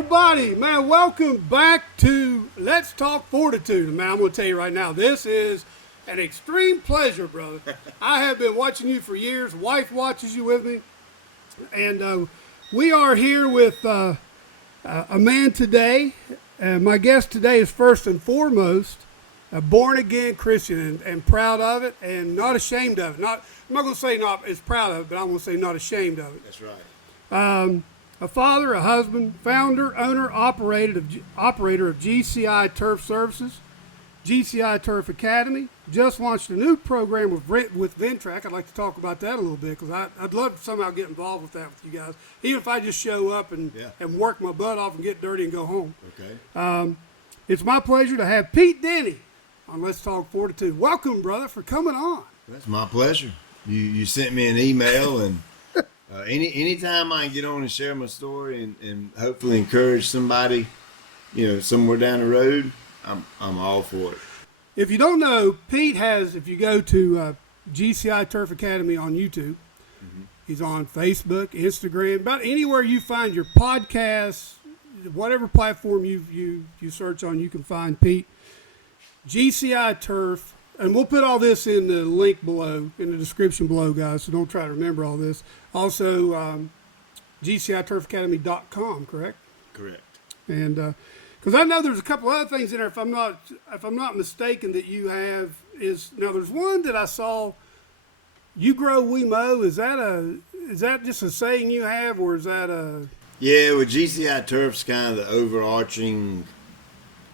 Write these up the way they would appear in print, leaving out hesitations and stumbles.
everybody, man, welcome back to Let's Talk Fortitude. Man, I'm going to tell you right now, this is an extreme pleasure, brother. I have been watching you for years. Wife watches you with me. And we are here with a man today. My guest today is first and foremost a born-again Christian and proud of it and not ashamed of it. I'm not going to say not as proud of it, but I'm going to say not ashamed of it. That's right. A father, a husband, founder, owner, operator of GCI Turf Services, GCI Turf Academy. Just launched a new program with Ventrac. I'd like to talk about that a little bit because I'd love to somehow get involved with that with you guys. Even if I just show up and work my butt off and get dirty and go home. Okay. It's my pleasure to have Pete Denny on Let's Talk Fortitude. Welcome, brother, for coming on. That's my pleasure. You sent me an email and anytime I can get on and share my story and hopefully encourage somebody, somewhere down the road, I'm all for it. If you don't know, Pete has, if you go to GCI Turf Academy on YouTube, he's on Facebook, Instagram, about anywhere you find your podcasts, whatever platform you search on, you can find Pete. GCI Turf, and we'll put all this in the link below, in the description below, guys, so don't try to remember all this. Also, GCITurfAcademy.com, correct? Correct. And because I know there's a couple other things in there, if I'm not mistaken, that you have is, now there's one that I saw, you grow, we mow. Is that just a saying you have, or is that a... Yeah, well, GCI Turf's kind of the overarching,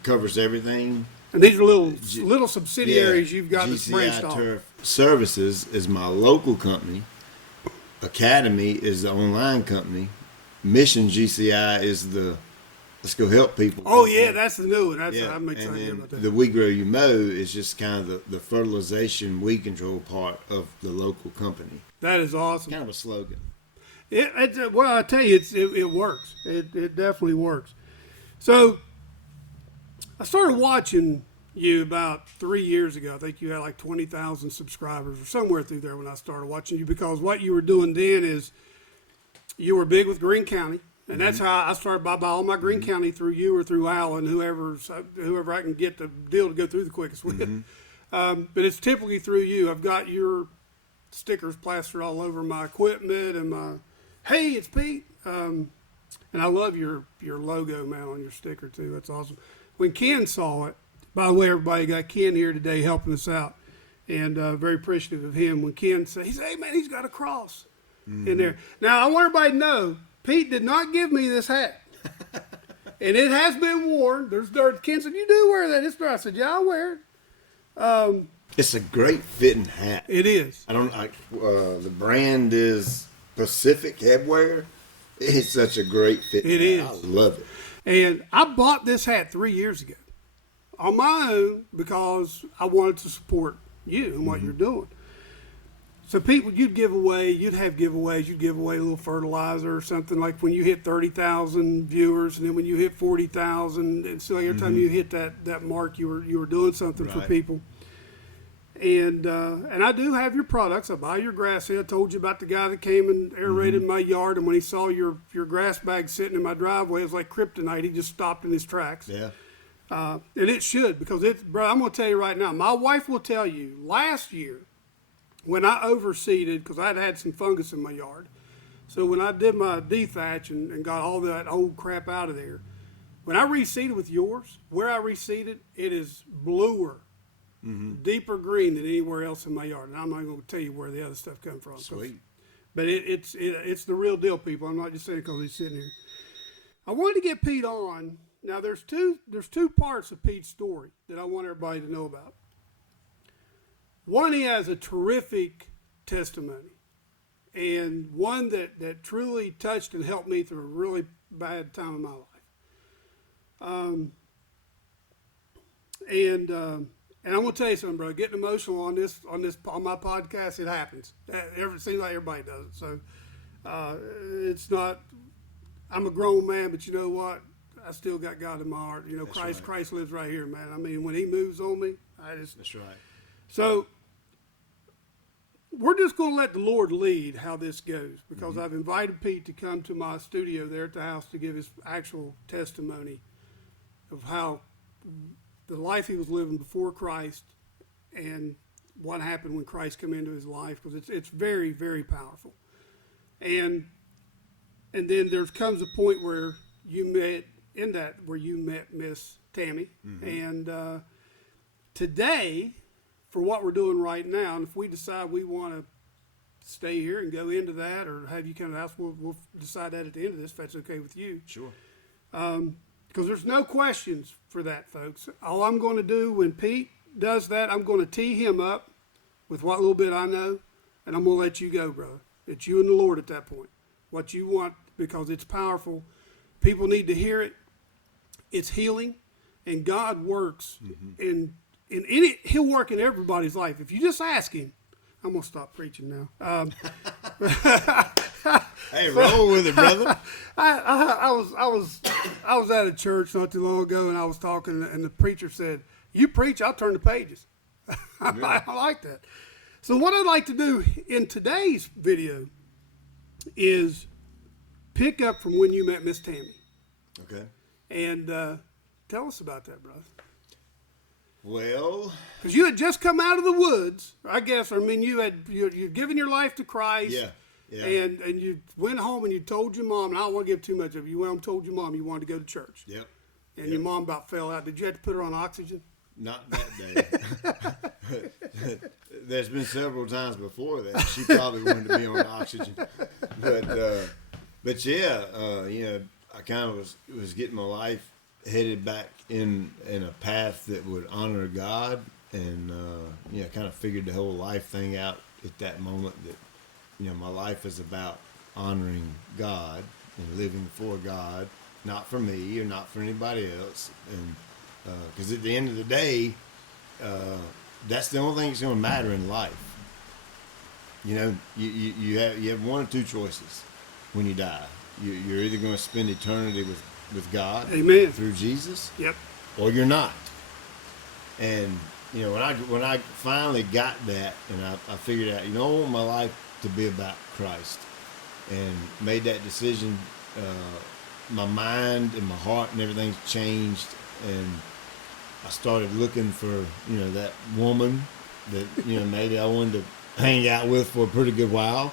covers everything. And these are little subsidiaries you've got that's branched off. GCI Turf Services is my local company. Academy is the online company. Mission GCI is the let's go help people. Oh yeah, that's the new one. I'm excited and then about that. The We Grow You Mow is just kind of the fertilization weed control part of the local company. That is awesome. Kind of a slogan. Well, I tell you, it works. It definitely works. So I started watching you about 3 years ago. I think you had like 20,000 subscribers or somewhere through there when I started watching you, because what you were doing then is you were big with Greene County, and that's how I started by all my Greene County through you or through Alan, whoever I can get the deal to go through the quickest with. But it's typically through you. I've got your stickers plastered all over my equipment and my, hey, it's Pete. And I love your logo, man, on your sticker too. That's awesome. When Ken saw it, by the way, everybody, got Ken here today helping us out, and very appreciative of him. When Ken said, he said, hey, man, he's got a cross in there. Now, I want everybody to know, Pete did not give me this hat. And it has been worn. There's dirt. Ken said, you do wear that. It's dirt. I said, yeah, I wear it. It's a great fitting hat. It is. The brand is Pacific Headwear. It's such a great fit. It is. I love it. And I bought this hat 3 years ago on my own because I wanted to support you and what you're doing. So people, you'd have giveaways. You'd give away a little fertilizer or something, like when you hit 30,000 viewers, and then when you hit 40,000, and so every time you hit that mark, you were doing something for people. And I do have your products. I buy your grass seed. I told you about the guy that came and aerated my yard, and when he saw your grass bag sitting in my driveway, it was like kryptonite. He just stopped in his tracks. Yeah. And it should, because bro, I'm going to tell you right now, my wife will tell you, last year, when I overseeded, because I'd had some fungus in my yard, so when I did my dethatch and got all that old crap out of there, when I reseeded with yours, where I reseeded, it is bluer, deeper green than anywhere else in my yard. And I'm not going to tell you where the other stuff comes from. Sweet. But it's the real deal, people. I'm not just saying because he's sitting here. I wanted to get Pete on. Now, there's two parts of Pete's story that I want everybody to know about. One, he has a terrific testimony, and one that truly touched and helped me through a really bad time in my life. And I'm gonna tell you something, bro. Getting emotional on my podcast, it happens. It seems like everybody does it. So it's not. I'm a grown man, but you know what? I still got God in my heart. Christ lives right here, man. I mean, when He moves on me, That's right. So we're just going to let the Lord lead how this goes, because I've invited Pete to come to my studio there at the house to give his actual testimony of how the life he was living before Christ and what happened when Christ came into his life, because it's very, very powerful. And then there comes a point where you met Miss Tammy, and today, for what we're doing right now, and if we decide we want to stay here and go into that, or have you come to the house, we'll decide that at the end of this, if that's okay with you. Sure. Because there's no questions for that, folks. All I'm going to do when Pete does that, I'm going to tee him up with what little bit I know, and I'm going to let you go, brother. It's you and the Lord at that point. What you want, because it's powerful. People need to hear it. It's healing, and God works in any. He'll work in everybody's life. If you just ask Him. I'm going to stop preaching now. Hey, roll with it, brother. I was at a church not too long ago, and I was talking, and the preacher said, "You preach, I'll turn the pages." I like that. So what I'd like to do in today's video is pick up from when you met Miss Tammy. Okay. And tell us about that, brother. Well, because you had just come out of the woods, I guess. I mean, you'd given your life to Christ. Yeah. And you went home and you told your mom, and I don't want to give too much of it. You went home and told your mom you wanted to go to church. Yep. And your mom about fell out. Did you have to put her on oxygen? Not that day. There's been several times before that she probably wanted to be on oxygen. But yeah, I kind of was getting my life headed back in a path that would honor God, and kind of figured the whole life thing out at that moment, that my life is about honoring God and living for God, not for me or not for anybody else. And because at the end of the day, that's the only thing that's going to matter in life. You have one or two choices when you die. You're either going to spend eternity with God, Amen, through Jesus, yep, or you're not. And when I finally got that, and I figured out, I want my life to be about Christ, and made that decision, my mind and my heart and everything's changed, and I started looking for that woman that maybe I wanted to hang out with for a pretty good while.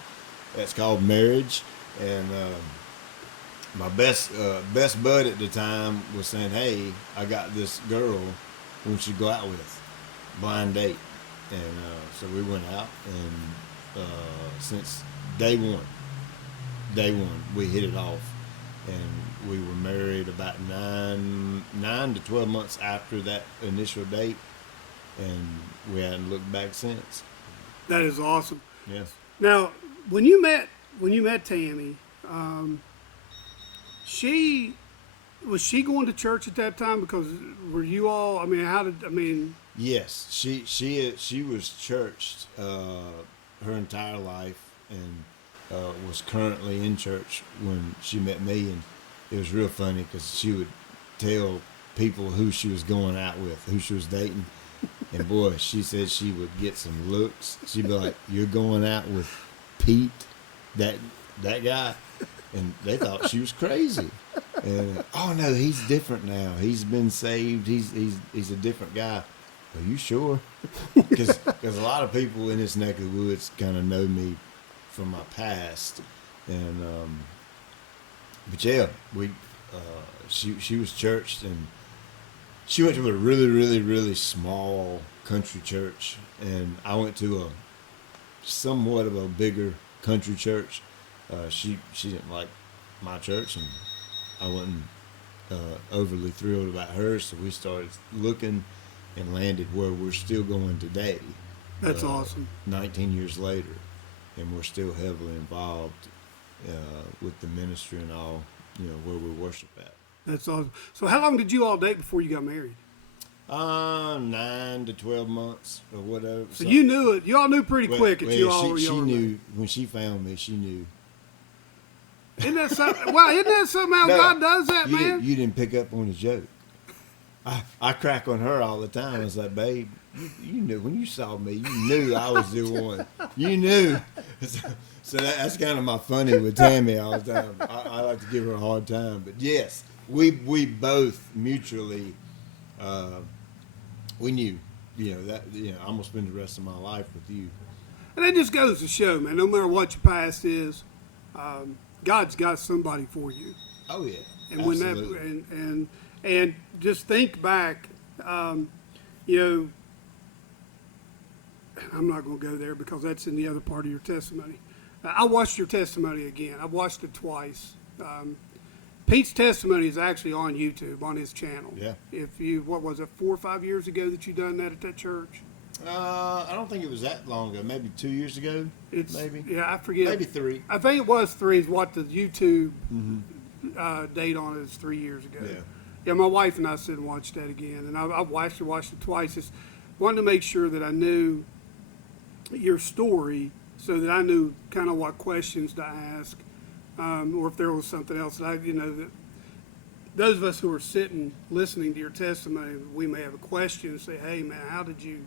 That's called marriage. And my best bud at the time was saying, "Hey, I got this girl we should go out with, blind date." And so we went out, and since day one we hit it off, and we were married about 9 to 12 months after that initial date, and we hadn't looked back since. That is awesome. Yes. Now, when you met Tammy, was she going to church at that time? Because were you all? I mean, Yes, she was churched her entire life, and was currently in church when she met me, and it was real funny because she would tell people who she was going out with, who she was dating, and boy, she said she would get some looks. She'd be like, "You're going out with Pete, that guy," and they thought she was crazy. And oh no, he's different now. He's been saved. He's a different guy. Are you sure? Because a lot of people in this neck of the woods kind of know me from my past, and but yeah, she was churched, and she went to a really, really, really small country church, and I went to a somewhat of a bigger country church. She didn't like my church, and I wasn't overly thrilled about hers, so we started looking and landed where we're still going today. that's awesome. 19 years later, and we're still heavily involved with the ministry and all, where we worship at. That's awesome. So how long did you all date before you got married? 9 to 12 months or whatever. So you knew it. You all knew pretty quick that you all were She young. knew when she found me. She knew. Isn't that something? Well, isn't that somehow God does that, man? You didn't pick up on the joke. I crack on her all the time. I was like, "Babe, You knew when you saw me. You knew I was the one. You knew. So that's kind of my funny with Tammy all the time. I like to give her a hard time, but yes, we both mutually we knew. That I'm gonna spend the rest of my life with you. And that just goes to show, man, no matter what your past is, God's got somebody for you. Oh yeah, and absolutely. when that and just think back, you know, I'm not going to go there because that's in the other part of your testimony. I watched your testimony again. I watched it twice. Pete's testimony is actually on YouTube on his channel. Yeah. If you, what was it, 4 or 5 years ago that you done that at that church? I don't think it was that long ago. Maybe 2 years ago. Maybe. Yeah, I forget. Maybe 3. I think it was 3 is what the YouTube date on it is 3 years ago. Yeah. Yeah, my wife and I sit and watched that again, and I've actually watched it twice. Just wanted to make sure that I knew your story so that I knew kind of what questions to ask, or if there was something else that that those of us who are sitting listening to your testimony, we may have a question and say, hey man, how did you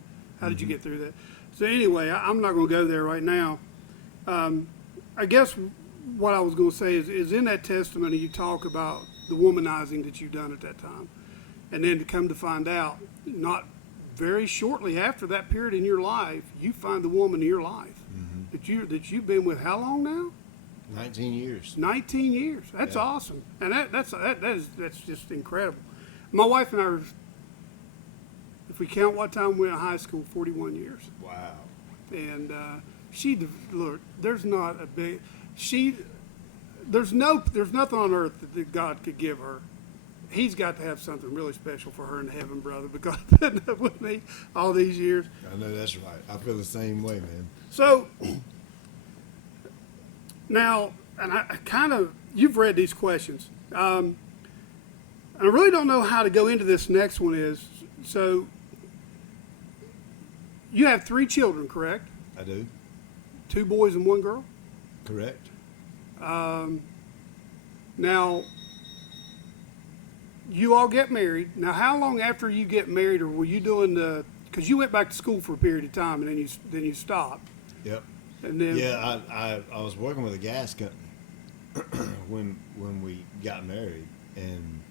get through that? So anyway, I'm not going to go there right now. I guess what I was going to say is in that testimony you talk about the womanizing that you've done at that time, and then to come to find out, not very shortly after that period in your life, you find the woman in your life that you've been with. How long now? 19 years. 19 years. That's Yeah. awesome, and that's just incredible. My wife and I are, if we count what time we were in high school, 41 years. Wow. And look, there's not a big, there's nothing on earth that God could give her. He's got to have something really special for her in heaven, brother, because putting up with me all these years. I know that's right. I feel the same way, man. So now, and I kind of, you've read these questions. I really don't know how to go into this next one is, so you have 3 children, correct? I do. 2 boys and 1 girl? Correct. Now, you all get married. Now, how long after you get married, or were you doing because you went back to school for a period of time, and then you stopped. Yep. And then Yeah, I was working with a gas company when we got married, and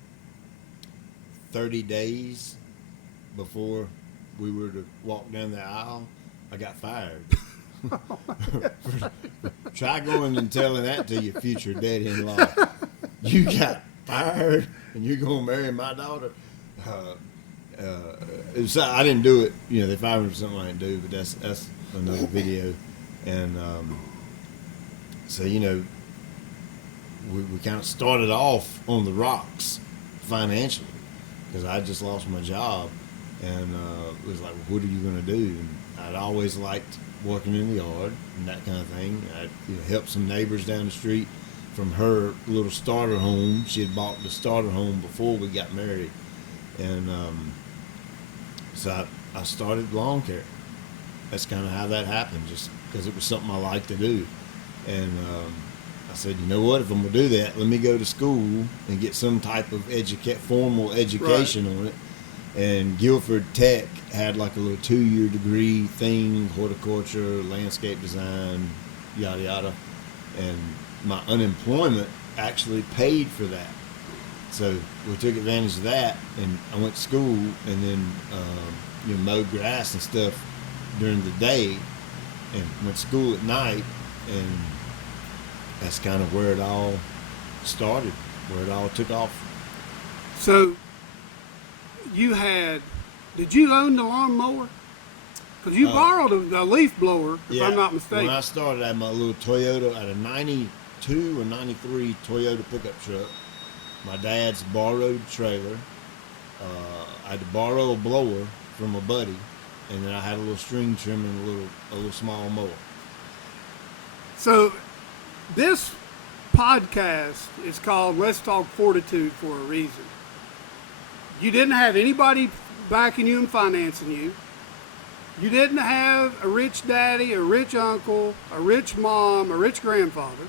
30 days before we were to walk down the aisle, I got fired. Try going and telling that to your future daddy-in-law. You got fired, and you're gonna marry my daughter. I didn't do it. They fired me for something I didn't do, but that's another video. And so we kind of started off on the rocks financially because I just lost my job, and it was like, what are you gonna do? And I'd always liked working in the yard and that kind of thing. I helped some neighbors down the street from her little starter home. She had bought the starter home before we got married, and so I started lawn care. That's kind of how that happened, just because it was something I liked to do. And I said, you know what, if I'm going to do that, let me go to school and get some type of formal education on it. And Guilford Tech had like a little 2-year degree thing, horticulture, landscape design, yada, yada. And my unemployment actually paid for that. So we took advantage of that, and I went to school and then mowed grass and stuff during the day and went to school at night, and that's kind of where it all started, where it all took off. So did you own the lawnmower? Because you borrowed a leaf blower, if I'm not mistaken. When I started, I had my little Toyota, I had a 92 or 93 Toyota pickup truck. My dad's borrowed trailer. I had to borrow a blower from a buddy, and then I had a little string trimmer and a little small mower. So this podcast is called Let's Talk Fortitude for a reason. You didn't have anybody backing you and financing you. You didn't have a rich daddy, a rich uncle, a rich mom, a rich grandfather.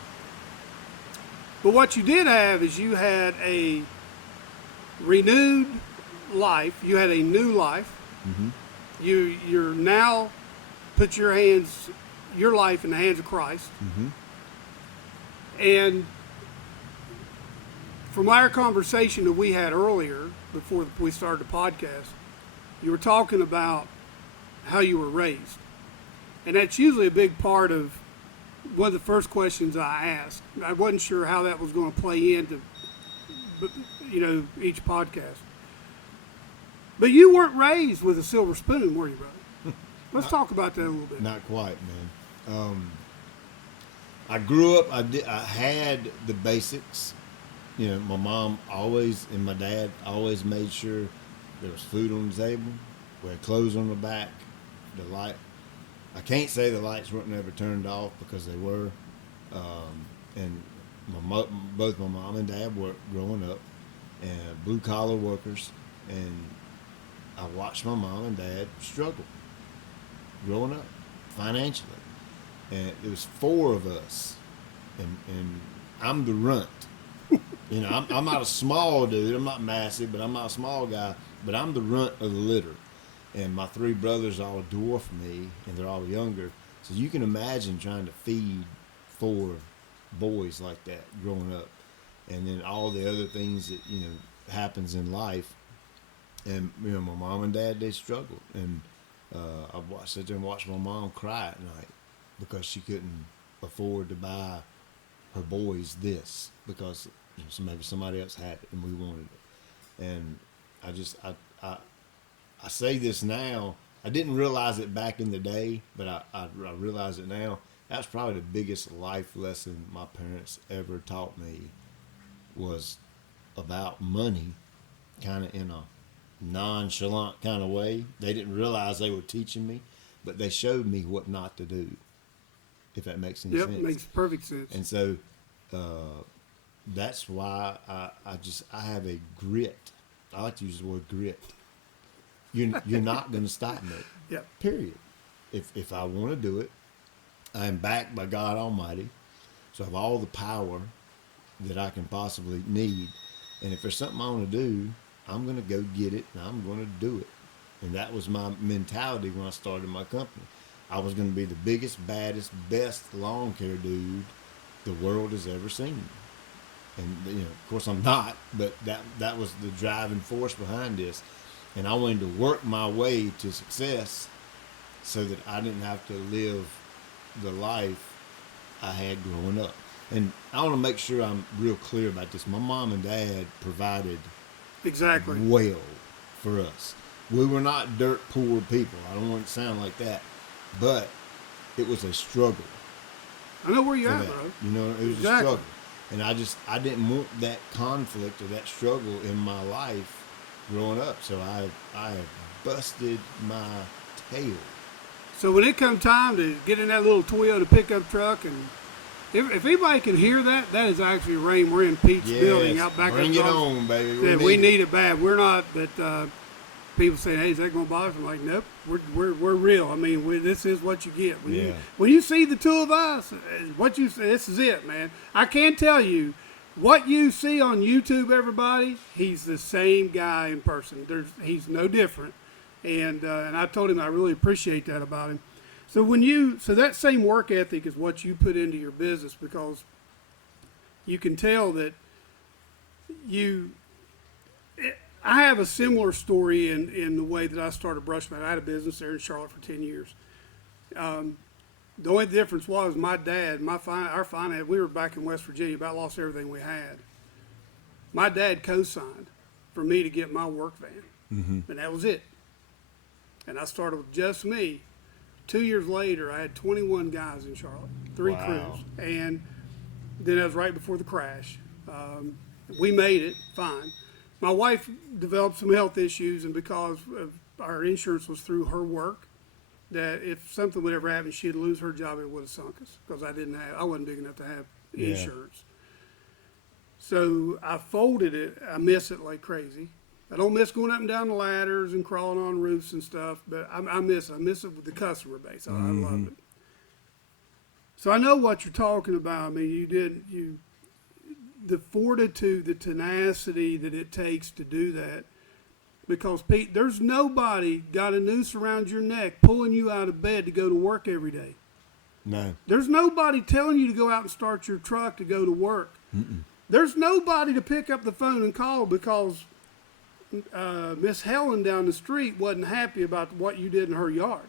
But what you did have is you had a renewed life. You had a new life. Mm-hmm. You're now put your life in the hands of Christ. Mm-hmm. And from our conversation that we had earlier, before we started the podcast, you were talking about how you were raised. And that's usually a big part of one of the first questions I asked. I wasn't sure how that was going to play into, each podcast. But you weren't raised with a silver spoon, were you, brother? Let's talk about that a little bit. Not quite, man. I grew up. I had the basics. My mom always and my dad always made sure there was food on the table. We had clothes on the back. The light. I can't say the lights weren't never turned off because they were. And both my mom and dad worked growing up, and blue collar workers. And I watched my mom and dad struggle growing up financially. And there was 4 of us, and I'm the runt. I'm not a small dude. I'm not massive, but I'm not a small guy. But I'm the runt of the litter. And my 3 brothers all dwarf me, and they're all younger. So you can imagine trying to feed 4 boys like that growing up. And then all the other things that, happens in life. And, my mom and dad, they struggled. And I sit there and watch my mom cry at night because she couldn't afford to buy her boys this because maybe somebody else had it and we wanted it. And I say this now. I didn't realize it back in the day, but I realize it now. That's probably the biggest life lesson my parents ever taught me was about money, kind of in a nonchalant kind of way. They didn't realize they were teaching me, but they showed me what not to do, if that makes any sense. Yep, makes perfect sense. And so that's why I have a grit. I like to use the word grit. You're not going to stop me. Yep. Period. If I want to do it, I am backed by God Almighty, so I have all the power that I can possibly need. And if there's something I want to do, I'm going to go get it, and I'm going to do it. And that was my mentality when I started my company. I was going to be the biggest, baddest, best lawn care dude the world has ever seen. And, of course I'm not, but that was the driving force behind this. And I wanted to work my way to success so that I didn't have to live the life I had growing up. And I want to make sure I'm real clear about this. My mom and dad provided exactly well for us. We were not dirt poor people. I don't want it to sound like that. But it was a struggle. I know where you're at, bro. It was a struggle. And I didn't want that conflict or that struggle in my life growing up. So I busted my tail. So when it come time to get in that little Toyota pickup truck, and if anybody can hear that, that is actually rain. We're in Pete's building out back. Bring it on, baby. We need it bad. We're not, but people say, "Hey, is that going to bother us?" I'm like, "Nope, we're real. I mean, this is what you get when you see the two of us. What you say, this is it, man. I can't tell you what you see on YouTube. Everybody, he's the same guy in person. He's no different." And I told him I really appreciate that about him. So so that same work ethic is what you put into your business, because you can tell that I have a similar story in the way that I started Brushman. I had a business there in Charlotte for 10 years. The only difference was my dad, our finance, we were back in West Virginia, about lost everything we had. My dad co-signed for me to get my work van, and that was it. And I started with just me. 2 years later, I had 21 guys in Charlotte, 3 crews. And then that was right before the crash. We made it fine. My wife developed some health issues, and because of our insurance was through her work, that if something would ever happen, she'd lose her job, it would have sunk us, because I wasn't big enough to have insurance. So I folded it. I miss it like crazy. I don't miss going up and down the ladders and crawling on roofs and stuff, but I miss it with the customer base. I love it. So I know what you're talking about. I mean, the fortitude, the tenacity that it takes to do that. Because, Pete, there's nobody got a noose around your neck pulling you out of bed to go to work every day. No. There's nobody telling you to go out and start your truck to go to work. There's nobody to pick up the phone and call because Miss Helen down the street wasn't happy about what you did in her yard.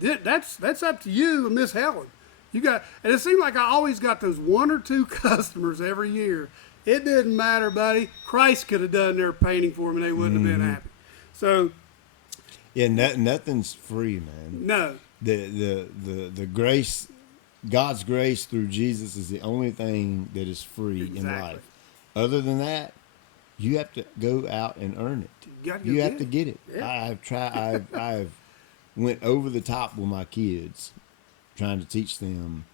That's up to you and Miss Helen. And it seemed like I always got those one or two customers every year. It didn't matter, buddy. Christ could have done their painting for them and they wouldn't have been happy. So, yeah, nothing's free, man. no. The grace, God's grace through Jesus is the only thing that is free in Exactly. life. Other than that, you have to go out and earn it. You have to get it. Yeah. I've went over the top with my kids, trying to teach them,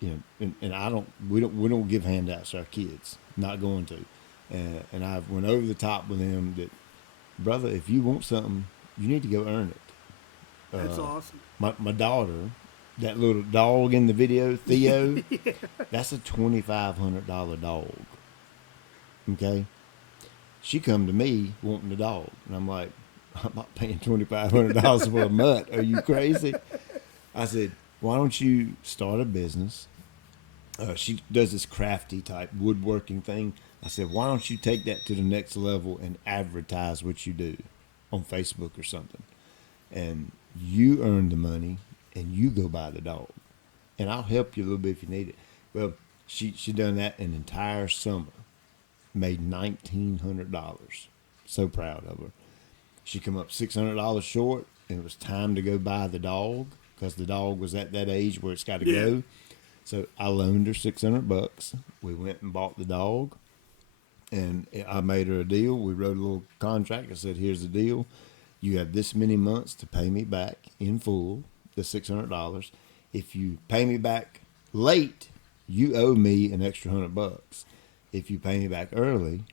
and we don't give handouts to our kids, not going to, and I've went over the top with them that, brother, if you want something, you need to go earn it. That's awesome. My daughter, that little dog in the video, Theo, that's a $2,500 dog. Okay, she come to me wanting the dog, and I'm like, I'm not paying $2,500 for a mutt. Are you crazy? I said, why don't you start a business? She does this crafty type woodworking thing. I said, why don't you take that to the next level and advertise what you do on Facebook or something? And you earn the money and you go buy the dog. And I'll help you a little bit if you need it. Well, she done that an entire summer. Made $1,900. So proud of her. She come up $600 short, and it was time to go buy the dog because the dog was at that age where it's got to go. So I loaned her $600. We went and bought the dog, and I made her a deal. We wrote a little contract. I said, here's the deal. You have this many months to pay me back in full, the $600. If you pay me back late, you owe me an extra $100. If you pay me back early,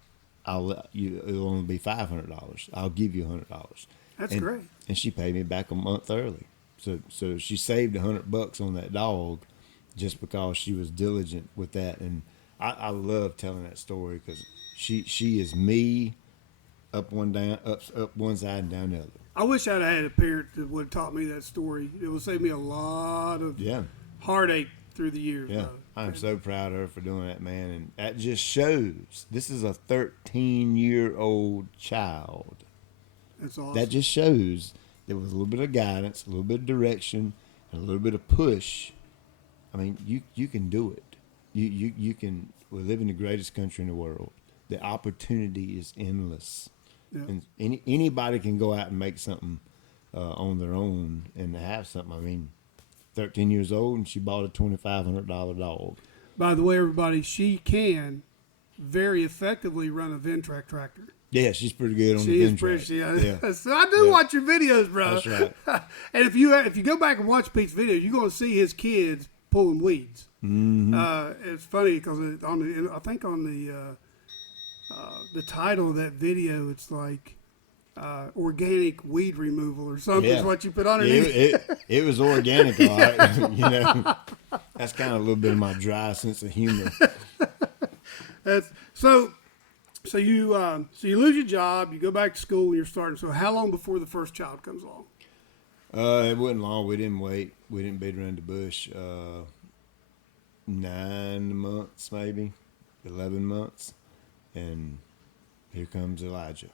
it'll only be $500. I'll give you $100. That's great. And she paid me back a month early. So she saved $100 on that dog just because she was diligent with that. And I love telling that story because she is me up one side and down the other. I wish I'd had a parent that would have taught me that story. It would save me a lot of heartache through the years. Yeah, I'm so proud of her for doing that, man. And that just shows this is a 13-year-old child. That's awesome. That just shows there was a little bit of guidance, a little bit of direction, and a little bit of push. I mean, you can do it. You can. We live in the greatest country in the world. The opportunity is endless. Yeah. And anybody can go out and make something on their own and have something. I mean, 13 years old and she bought a $2,500 dog. By the way, everybody, she can very effectively run a Ventrac tractor. Yeah, she's pretty good on the Ventrac. She is pretty. Yeah. So I do watch your videos, bro. That's right. And if you go back and watch Pete's videos, you're going to see his kids pulling weeds. Mm-hmm. It's funny because I think on the title of that video, it's like organic weed removal or something is what you put underneath. It was organic, all right. You know, that's kind of a little bit of my dry sense of humor. So you lose your job, you go back to school, and you're starting. So how long before the first child comes along? It wasn't long. We didn't wait. We didn't beat around the bush. 9 months, maybe 11 months, and here comes Elijah.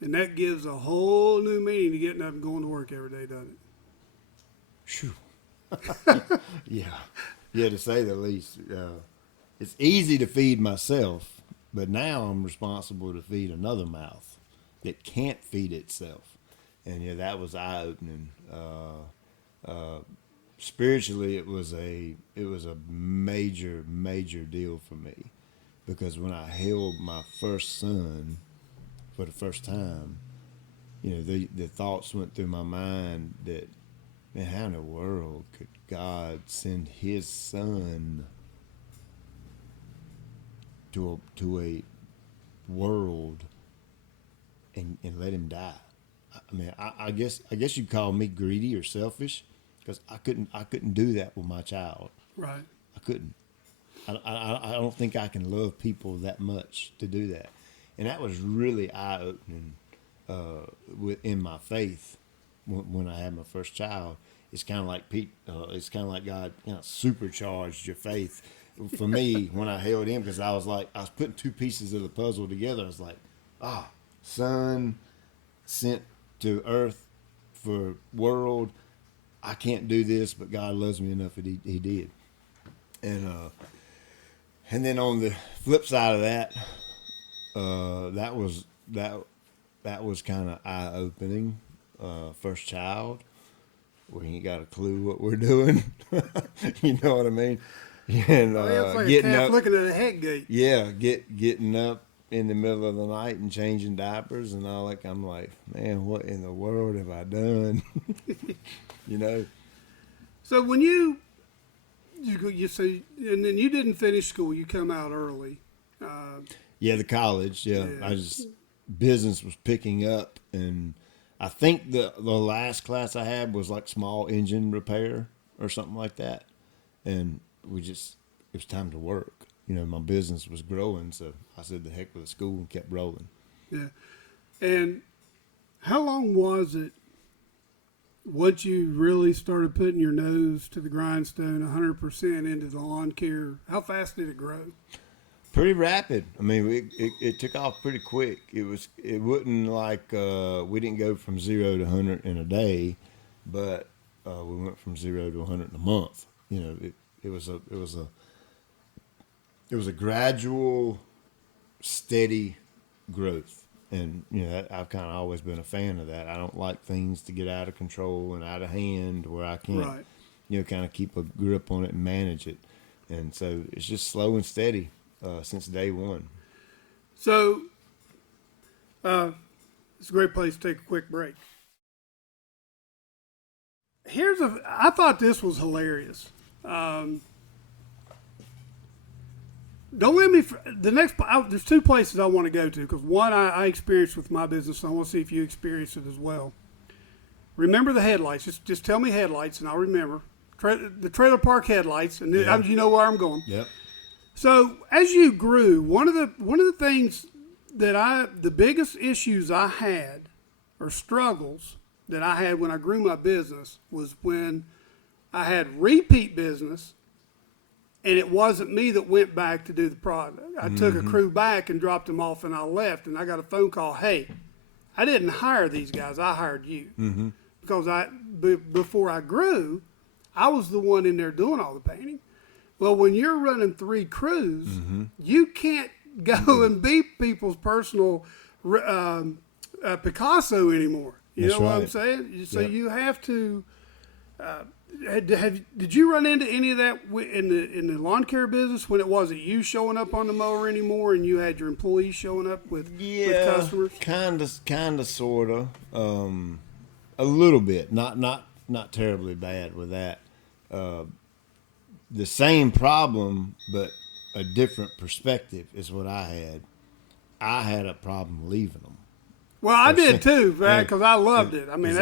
And that gives a whole new meaning to getting up and going to work every day, doesn't it? Phew. Yeah, to say the least. It's easy to feed myself, but now I'm responsible to feed another mouth that can't feed itself. And yeah, that was eye-opening. Spiritually, it was a major deal for me, because when I held my first son for the first time, you know, the thoughts went through my mind that, man, how in the world could God send His Son to a world and let him die? I mean, I guess you'd call me greedy or selfish, because I couldn't do that with my child. Right. I couldn't. I don't think I can love people that much to do that. And that was really eye-opening in my faith when I had my first child. It's kind of like Pete. It's kind of like God, supercharged your faith. For me, when I held him, because I was putting two pieces of the puzzle together. I was like, son sent to earth for world. I can't do this, but God loves me enough that he did. And then on the flip side of that, that was kind of eye opening. First child, we ain't got a clue what we're doing. You know what I mean? And it's like getting a calf up, looking at a head gate. yeah, getting up in the middle of the night and changing diapers and all that. I'm like, man, what in the world have I done? You know. So when you say, and then you didn't finish school, you come out early. Yeah, the college. Yeah, business was picking up, and I think the last class I had was like small engine repair or something like that, and it was time to work. My business was growing, so I said the heck with the school and kept rolling. Yeah, and how long was it once you really started putting your nose to the grindstone 100% into the lawn care? How fast did it grow? Pretty rapid. I mean, it took off pretty quick. It wasn't like we didn't go from 0 to 100 in a day, but we went from 0 to 100 in a month. It was a gradual, steady growth, and I've kind of always been a fan of that. I don't like things to get out of control and out of hand where I can't, kind of keep a grip on it and manage it. And so it's just slow and steady. Since day one. So, it's a great place to take a quick break. I thought this was hilarious. Don't let me, there's two places I want to go to, because one I experienced with my business, and I want to see if you experienced it as well. Remember the headlights. Just tell me headlights, and I'll remember. The trailer park headlights, and you know where I'm going. Yep. So as you grew, one of the things the biggest issues I had, or struggles that I had when I grew my business, was when I had repeat business, and it wasn't me that went back to do the product. I took a crew back and dropped them off, and I left, and I got a phone call. Hey, I didn't hire these guys. I hired you. Because before I grew, I was the one in there doing all the painting. Well, when you're running 3 crews, you can't go and be people's personal Picasso anymore. You know what I'm saying? So you have to. Did you run into any of that in the lawn care business when it wasn't you showing up on the mower anymore and you had your employees showing up with customers? Kind of, sort of, a little bit, not terribly bad with that. The same problem, but a different perspective is what I had. I had a problem leaving them. Well, I did too, because I loved it. I mean,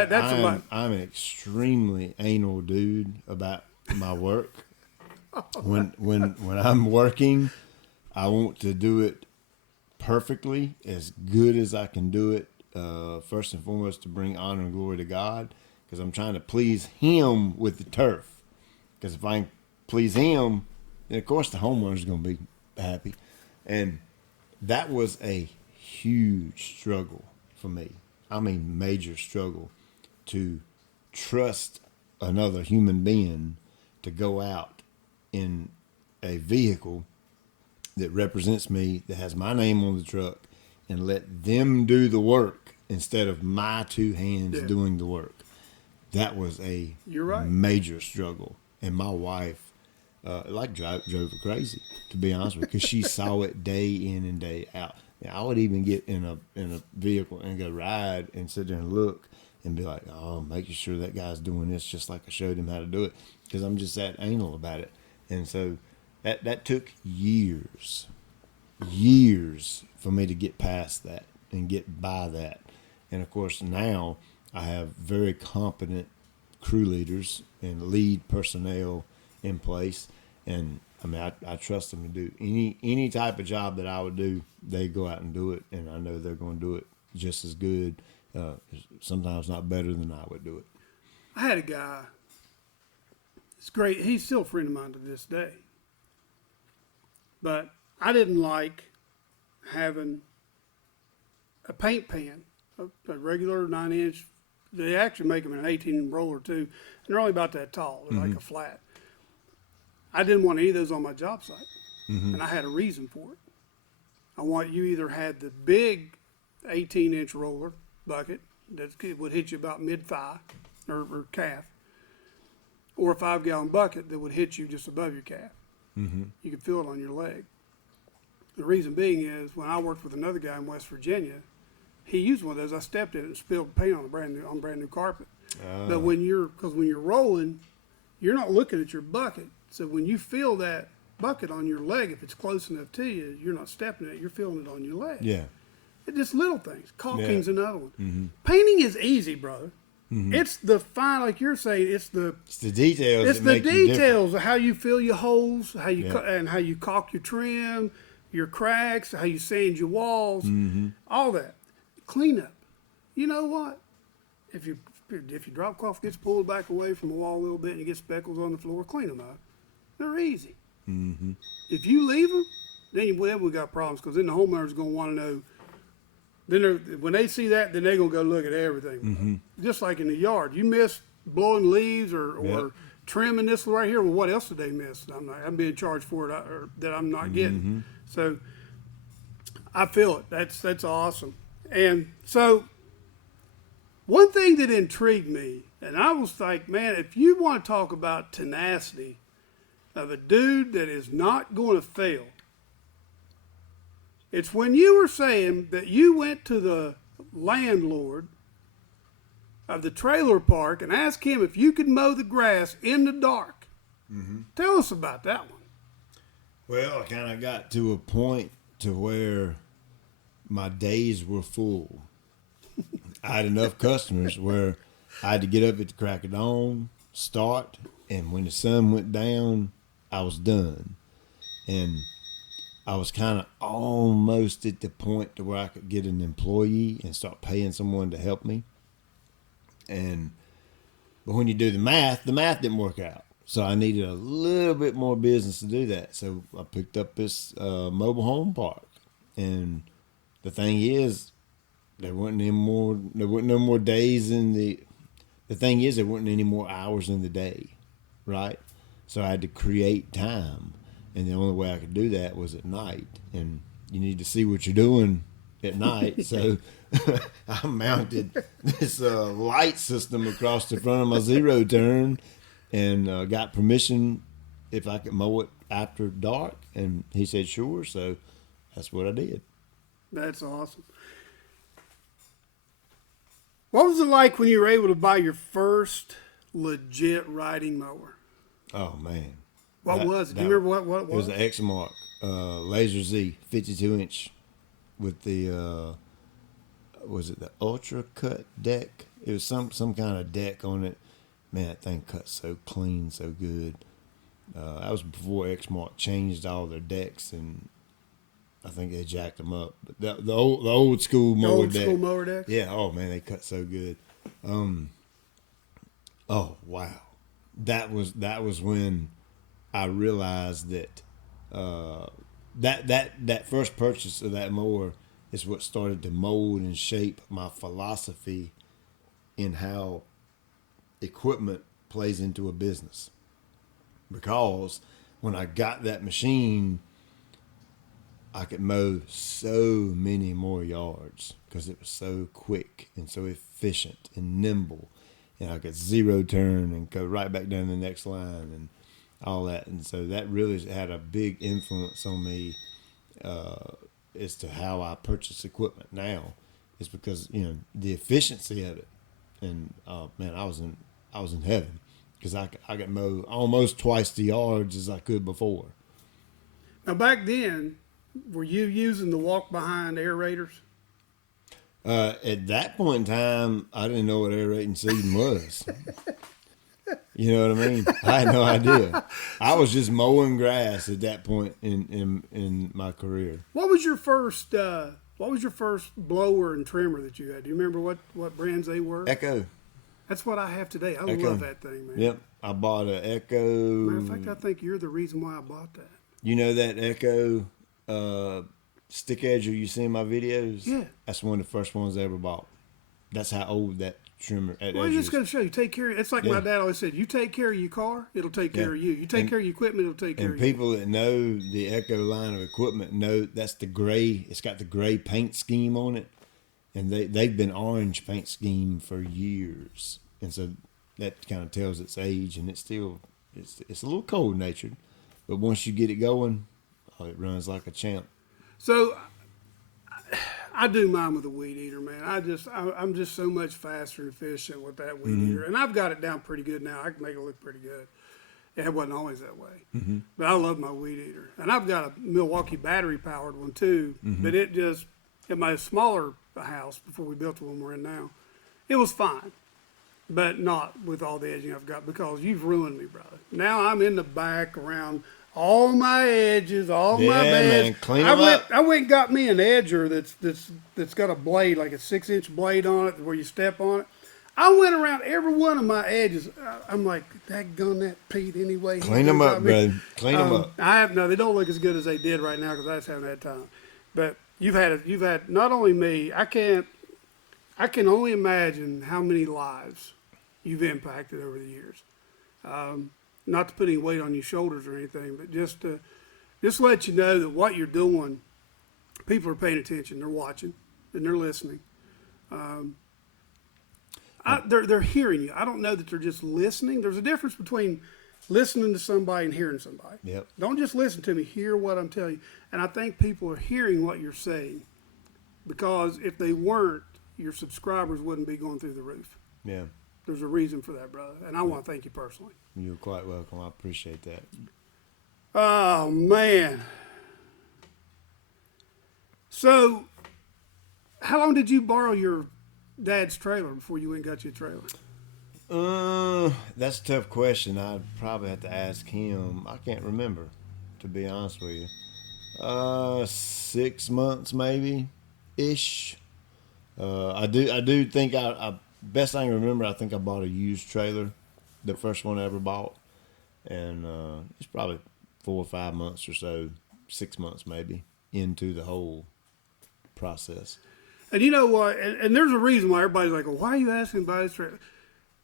I'm an extremely anal dude about my work. When I'm working, I want to do it perfectly, as good as I can do it. First and foremost, to bring honor and glory to God, because I'm trying to please Him with the turf. Because if I can please Him, then of course the homeowner's going to be happy. And that was a huge struggle for me. I mean, major struggle to trust another human being to go out in a vehicle that represents me, that has my name on the truck, and let them do the work instead of my 2 hands doing the work. That was a major struggle. And my wife, drove her crazy, to be honest with you, because she saw it day in and day out. I would even get in a vehicle and go ride and sit there and look and be like, oh, making sure that guy's doing this just like I showed him how to do it, because I'm just that anal about it. And so that took years for me to get past that and get by that. And of course now I have very competent crew leaders and lead personnel in place. And I mean, I trust them to do any type of job that I would do. They go out and do it, and I know they're going to do it just as good, sometimes not better than I would do it. I had a guy. It's great. He's still a friend of mine to this day. But I didn't like having a paint pan, a regular 9-inch. They actually make them in an 18 roller too, and they're only about that tall. They're like a flat. I didn't want any of those on my job site, and I had a reason for it. I want you either had the big 18-inch roller bucket that would hit you about mid-thigh or calf, or a 5-gallon bucket that would hit you just above your calf. You could feel it on your leg. The reason being is when I worked with another guy in West Virginia, he used one of those. I stepped in it and spilled paint on brand new carpet. But when you're rolling, you're not looking at your bucket. So when you feel that bucket on your leg, if it's close enough to you, you're not stepping in it. You're feeling it on your leg. Yeah. It's just little things. Caulking's another one. Painting is easy, brother. It's the fine, like you're saying. It's the details. It's that the make you details of how you fill your holes, how you and how you caulk your trim, your cracks, how you sand your walls, all that. Cleanup. You know what? If your drop cloth gets pulled back away from the wall a little bit and you get speckles on the floor, clean them up. They're easy. If you leave them, then we got problems because then the homeowner's going to want to know. Then when they see that, then they're going to go look at everything. Just like in the yard. You miss blowing leaves or trimming this right here. Well, what else did they miss? I'm being charged for it or that I'm not getting. So I feel it. That's awesome. And so one thing that intrigued me, and I was like, man, if you want to talk about tenacity of a dude that is not going to fail, it's when you were saying that you went to the landlord of the trailer park and asked him if you could mow the grass in the dark. Tell us about that one. Well, I kind of got to a point to where my days were full. I had enough customers where I had to get up at the crack of dawn, start, and when the sun went down, I was done. And I was kind of almost at the point to where I could get an employee and start paying someone to help me. But when you do the math didn't work out. So I needed a little bit more business to do that. So I picked up this mobile home park. And the thing is, there weren't no more days in the thing is, there weren't any more hours in the day, right? So I had to create time. And the only way I could do that was at night. And you need to see what you're doing at night. So I mounted this light system across the front of my zero turn and got permission if I could mow it after dark. And he said, sure. So that's what I did. That's awesome. What was it like when you were able to buy your first legit riding mower? Oh, man. What was it? Do you remember what it was? It was an Exmark Laser Z 52-inch with the, was it the Ultra Cut deck? It was some kind of deck on it. Man, that thing cut so clean, so good. That was before Exmark changed all their decks, and I think they jacked them up. But the old school mower old school mower decks? Yeah, oh man, they cut so good. Oh wow. That was when I realized that that first purchase of that mower is what started to mold and shape my philosophy in how equipment plays into a business. Because when I got that machine, I could mow so many more yards because it was so quick and so efficient and nimble. And I could zero turn and go right back down the next line and all that. And so that really had a big influence on me as to how I purchase equipment now. It's because, the efficiency of it. And, man, I was in heaven because I could mow almost twice the yards as I could before. Now, back then, were you using the walk-behind aerators? At that point in time, I didn't know what aerating seeding was. You know what I mean? I had no idea. I was just mowing grass at that point in my career. What was your first? What was your first blower and trimmer that you had? Do you remember what brands they were? Echo. That's what I have today. I Echo. love that thing, man. Yep. I bought an Echo. Matter of fact, I think you're the reason why I bought that. You know that Echo stick edger you see in my videos? Yeah. That's one of the first ones I ever bought. That's how old that trimmer Well, it's just going to show you. Take care. It's like my dad always said, you take care of your car, it'll take care of you. You take care of your equipment, it'll take care of you. And people that know the Echo line of equipment know that's the gray. It's got the gray paint scheme on it. And they've been orange paint scheme for years. And so that kind of tells its age. And it's still, it's a little cold natured. But once you get it going, it runs like a champ. So I do mine with a weed eater, man. I'm just so much faster and efficient with that weed eater, and I've got it down pretty good now. I can make it look pretty good. It wasn't always that way, but I love my weed eater, and I've got a Milwaukee battery powered one too. But it just in my smaller house before we built the one we're in now, it was fine, but not with all the edging I've got because you've ruined me, brother. Now I'm in the back around all my edges, all my beds. Man, clean them up. I went and got me an edger that's got a blade, like a 6-inch blade on it where you step on it. I went around every one of my edges. I'm like, daggone that Pete anyway. Clean them up, bro. Clean them up. They don't look as good as they did right now because I just haven't had time. But you've had not only me. I can only imagine how many lives you've impacted over the years. Not to put any weight on your shoulders or anything, but just to let you know that what you're doing, people are paying attention. They're watching and they're listening. They're hearing you. I don't know that they're just listening. There's a difference between listening to somebody and hearing somebody. Yep. Don't just listen to me. Hear what I'm telling you. And I think people are hearing what you're saying because if they weren't, your subscribers wouldn't be going through the roof. Yeah. There's a reason for that, brother. And I want to thank you personally. You're quite welcome. I appreciate that. Oh, man. So, how long did you borrow your dad's trailer before you went and got your trailer? That's a tough question. I'd probably have to ask him. I can't remember, to be honest with you. 6 months maybe, ish. I do think I best I can remember, I think I bought a used trailer, the first one I ever bought, and it's probably 4 or 5 months or so, 6 months maybe, into the whole process. And you know what? And there's a reason why everybody's like, well, why are you asking about this trailer?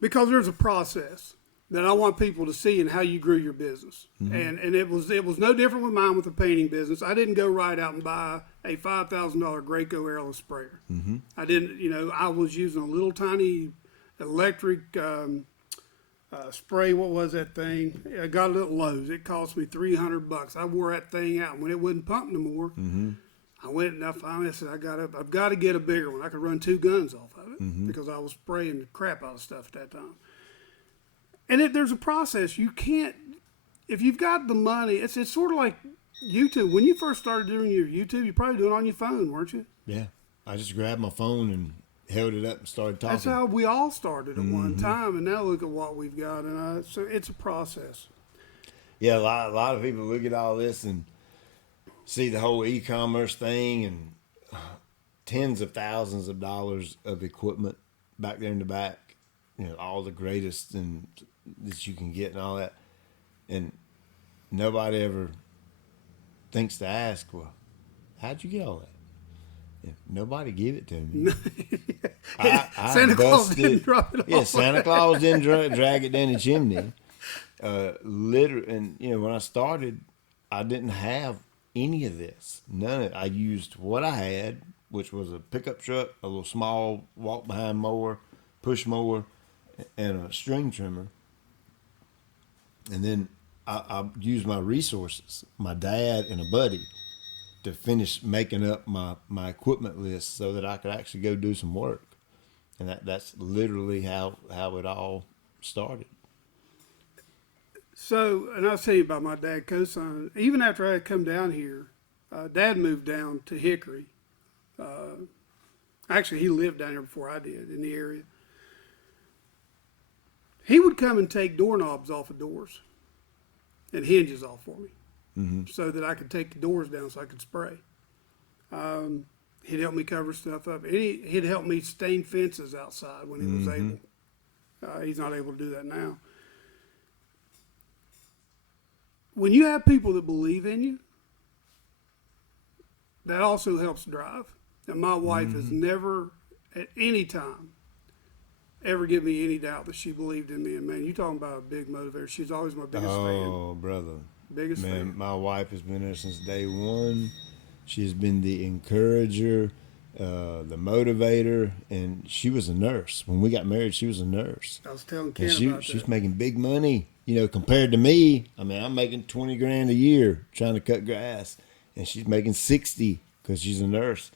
Because there's a process that I want people to see in how you grew your business. And it was no different with mine with the painting business. I didn't go right out and buy a $5,000 Graco airless sprayer. I didn't, I was using a little tiny electric spray. What was that thing? I got it at Lowe's. It cost me $300. I wore that thing out. When it wouldn't pump no more, I went and I finally said, I've got to get a bigger one. I could run 2 guns off of it because I was spraying the crap out of stuff at that time. And there's a process. You can't, if you've got the money, it's sort of like YouTube. When you first started doing your YouTube, you're probably doing it on your phone, weren't you? Yeah. I just grabbed my phone and held it up and started talking. That's how we all started at one time, and now look at what we've got. And so it's a process. Yeah, a lot of people look at all this and see the whole e-commerce thing and tens of thousands of dollars of equipment back there in the back, all the greatest and that you can get and all that. And nobody ever thinks to ask, well, how'd you get all that? Yeah, nobody give it to me. Santa Claus didn't drop it off. Yeah, Santa Claus didn't drag it down the chimney. Literally, and when I started, I didn't have any of this. None of it. I used what I had, which was a pickup truck, a little small walk-behind mower, push mower, and a string trimmer. And then I used my resources, my dad and a buddy, to finish making up my equipment list so that I could actually go do some work. And that's literally how it all started. So, and I'll tell you about my dad co-signing. Even after I had come down here, Dad moved down to Hickory. Actually, he lived down here before I did in the area. he would come and take doorknobs off of doors and hinges off for me so that I could take the doors down so I could spray. He'd help me cover stuff up. He'd help me stain fences outside when he was able. He's not able to do that now. When you have people that believe in you, that also helps drive. And my wife has never, at any time, ever given me any doubt that she believed in me. And man, you talking about a big motivator. She's always my biggest fan. Oh, brother. Biggest Man, fan. my wife has been there since day one. She's been the encourager, the motivator, and she was a nurse. When we got married, she was a nurse. I was telling Ken And about she's that. making big money, compared to me. I mean, I'm making $20,000 a year trying to cut grass, and she's making 60 because she's a nurse.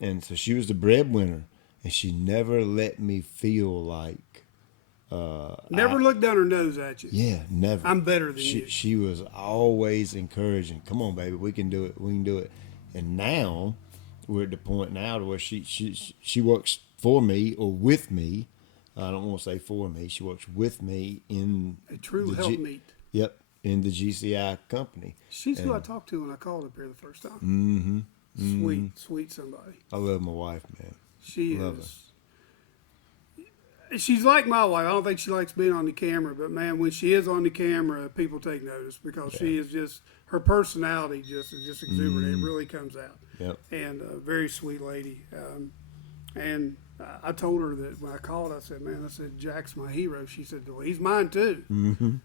And so she was the breadwinner, and she never let me feel like Never looked down her nose at you. yeah, never. I'm better than you. She was always encouraging. Come on, baby, we can do it. We can do it. And now we're at the point now to where she works for me or with me. I don't want to say for me. She works with me in A true the helpmeet. Yep, in the GCI company. She's who I talked to when I called up here the first time. Sweet somebody. I love my wife, man. She Love is. She's like my wife. I don't think she likes being on the camera, but man, when she is on the camera, people take notice because she is just, her personality just is just exuberant. It really comes out. Yep. And a very sweet lady. And I told her that when I called, I said, Jack's my hero. She said, well, he's mine too. Mm-hmm.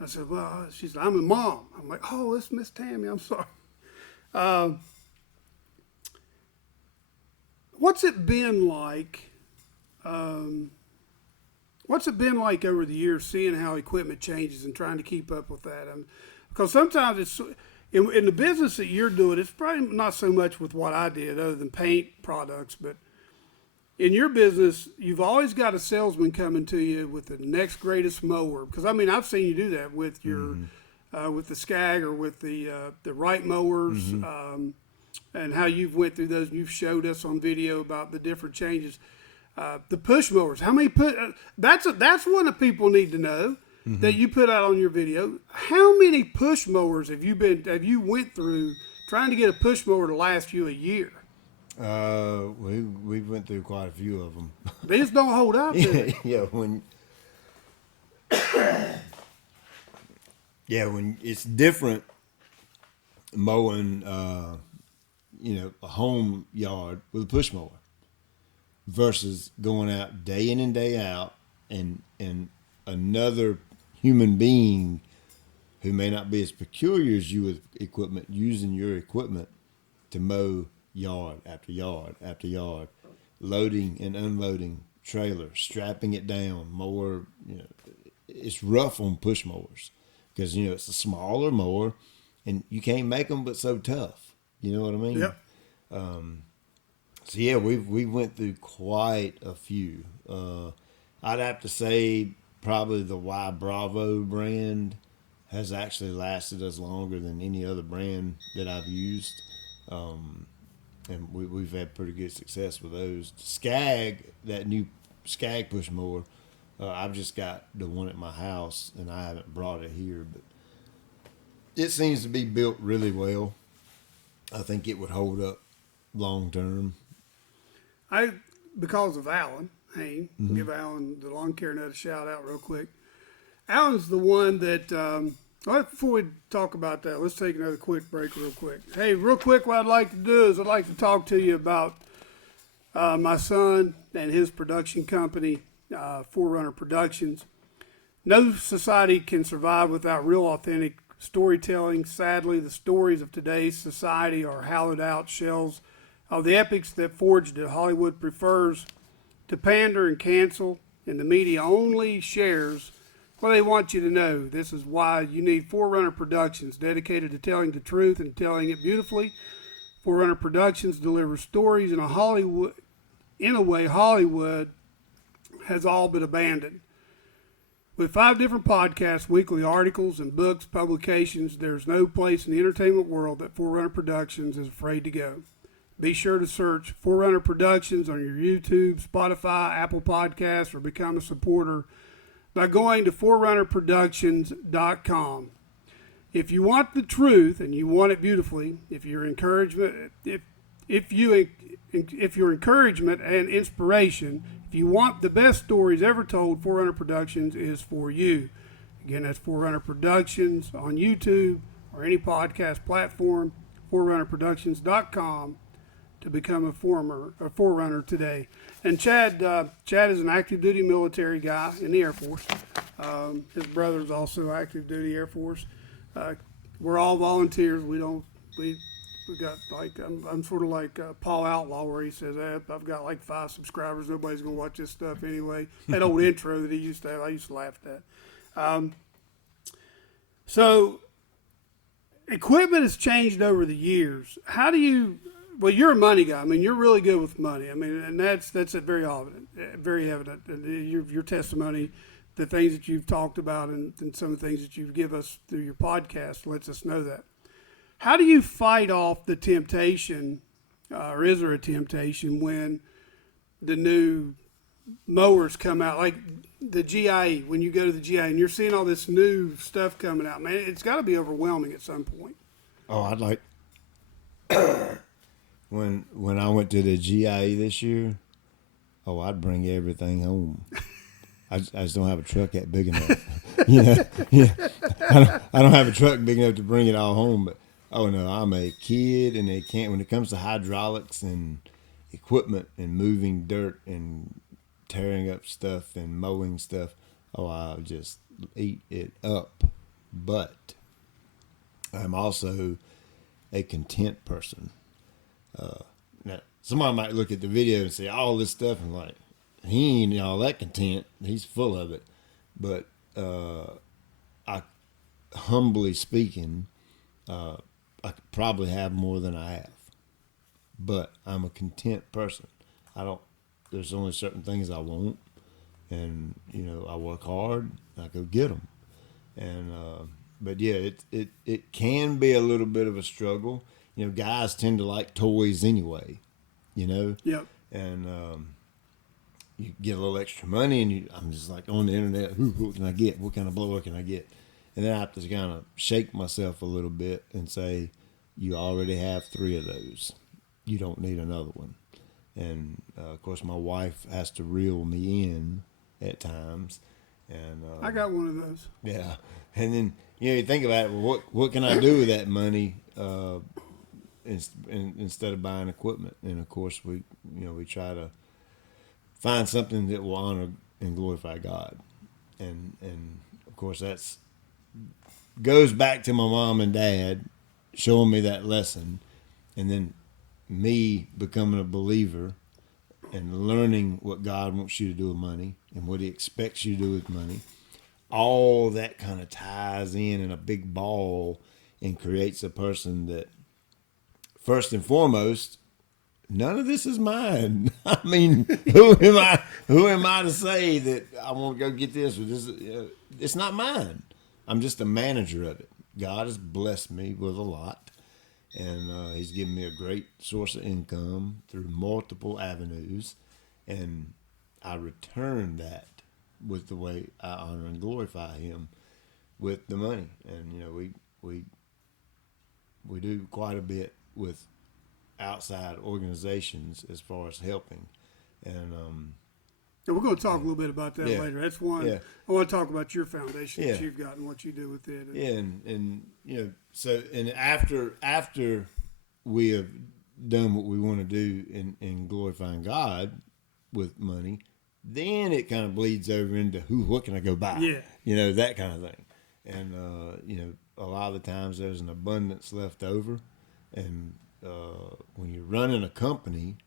I said, well, she said, I'm a mom. I'm like, oh, it's Miss Tammy. I'm sorry. What's it been like? What's it been like over the years, seeing how equipment changes and trying to keep up with that? Because sometimes it's in the business that you're doing, it's probably not so much with what I did, other than paint products, but in your business, you've always got a salesman coming to you with the next greatest mower. Because I mean, I've seen you do that with your with the Skag or with the Wright mowers. And how you've went through those, and you've showed us on video about the different changes. The push mowers, how many that's one that people need to know that you put out on your video. How many push mowers have you went through trying to get a push mower to last you a year? We went through quite a few of them. They just don't hold up. Do they? when it's different mowing a home yard with a push mower versus going out day in and day out and another human being who may not be as peculiar as you with equipment using your equipment to mow yard after yard after yard, loading and unloading trailers, strapping it down, mower. It's rough on push mowers because it's a smaller mower and you can't make them but so tough. You know what I mean? Yep. So yeah, we went through quite a few. I'd have to say probably the Y Bravo brand has actually lasted us longer than any other brand that I've used. And we've had pretty good success with those. Skag, that new Skag push mower, I've just got the one at my house and I haven't brought it here, but it seems to be built really well. I think it would hold up long term. Because of Alan Hain, give Alan the lawn care nut a shout out real quick. Alan's the one that, before we talk about that, let's take another quick break real quick. Hey, real quick, what I'd like to do is I'd like to talk to you about my son and his production company, Forerunner Productions. No society can survive without real authentic storytelling. Sadly, the stories of today's society are hollowed out shells of the epics that forged it. Hollywood prefers to pander and cancel, and the media only shares what they want you to know. This is why you need Forerunner Productions, dedicated to telling the truth and telling it beautifully. Forerunner Productions delivers stories in a way Hollywood has all but abandoned. With 5 different podcasts, weekly articles, and books, publications, there's no place in the entertainment world that Forerunner Productions is afraid to go. Be sure to search Forerunner Productions on your YouTube, Spotify, Apple Podcasts, or become a supporter by going to forerunnerproductions.com. If you want the truth and you want it beautifully, if your encouragement and inspiration, if you want the best stories ever told, Forerunner Productions is for you. Again, that's Forerunner Productions on YouTube or any podcast platform, forerunnerproductions.com to become a forerunner today. And Chad is an active duty military guy in the Air Force. His brother's also active duty Air Force. We're all volunteers. We got like, I'm sort of like Paul Outlaw, where he says, I've got like 5 subscribers. Nobody's going to watch this stuff anyway. That old intro that he used to have, I used to laugh at that. So equipment has changed over the years. How do you, well, you're a money guy. I mean, you're really good with money. I mean, and that's very evident. Your testimony, the things that you've talked about and some of the things that you give us through your podcast lets us know that. How do you fight off the temptation, or is there a temptation when the new mowers come out, like the GIE, when you go to the GIE and you're seeing all this new stuff coming out, man, it's got to be overwhelming at some point. Oh, I'd like when I went to the GIE this year, I'd bring everything home. I just don't have a truck that big enough. Yeah. I don't have a truck big enough to bring it all home, but oh no, I'm a kid, and they can't. When it comes to hydraulics and equipment and moving dirt and tearing up stuff and mowing stuff, I'll just eat it up. But I'm also a content person. Now, somebody might look at the video and say all this stuff and like, he ain't all that content. He's full of it. But I, humbly speaking, I could probably have more than I have. But I'm a content person. There's only certain things I want. And, I work hard. I go get them. And, but yeah, it can be a little bit of a struggle. Guys tend to like toys anyway, Yep. And, you get a little extra money, and I'm just like on the internet. What can I get? What kind of blower can I get? And then I have to kind of shake myself a little bit and say, you already have 3 of those. You don't need another one. And of course, my wife has to reel me in at times. And I got one of those. Yeah. And then you think about it. Well, what can I do with that money instead of buying equipment? And of course, we try to find something that will honor and glorify God. And of course, that's goes back to my mom and dad showing me that lesson, and then me becoming a believer and learning what God wants you to do with money and what he expects you to do with money. All that kind of ties in a big ball and creates a person that, first and foremost, none of this is mine. I mean, who am I to say that I want to go get this or this? It's not mine. I'm just a manager of it. God has blessed me with a lot, and he's given me a great source of income through multiple avenues, and I return that with the way I honor and glorify him with the money. And we do quite a bit with outside organizations as far as helping, and we're going to talk a little bit about that later. That's one. Yeah. I want to talk about your foundation that you've got and what you do with it. So after we have done what we want to do in glorifying God with money, then it kind of bleeds over into what can I go buy? Yeah. That kind of thing. And a lot of the times there's an abundance left over, and when you're running a company,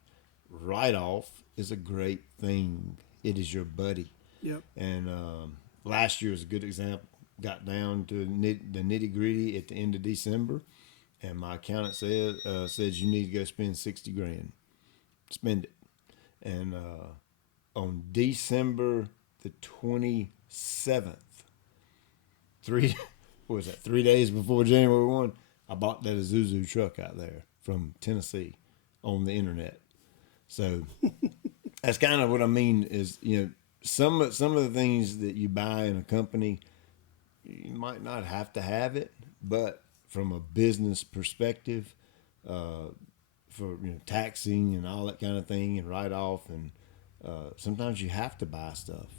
write-off is a great thing. It is your buddy. Yep. And last year was a good example. Got down to the nitty-gritty at the end of December, and my accountant says you need to go spend $60,000. Spend it. And on December the 27th, 3 days before January 1, I bought that Isuzu truck out there from Tennessee on the internet. So that's kind of what I mean is, some of the things that you buy in a company, you might not have to have it, but from a business perspective, for taxing and all that kind of thing and write off, and sometimes you have to buy stuff.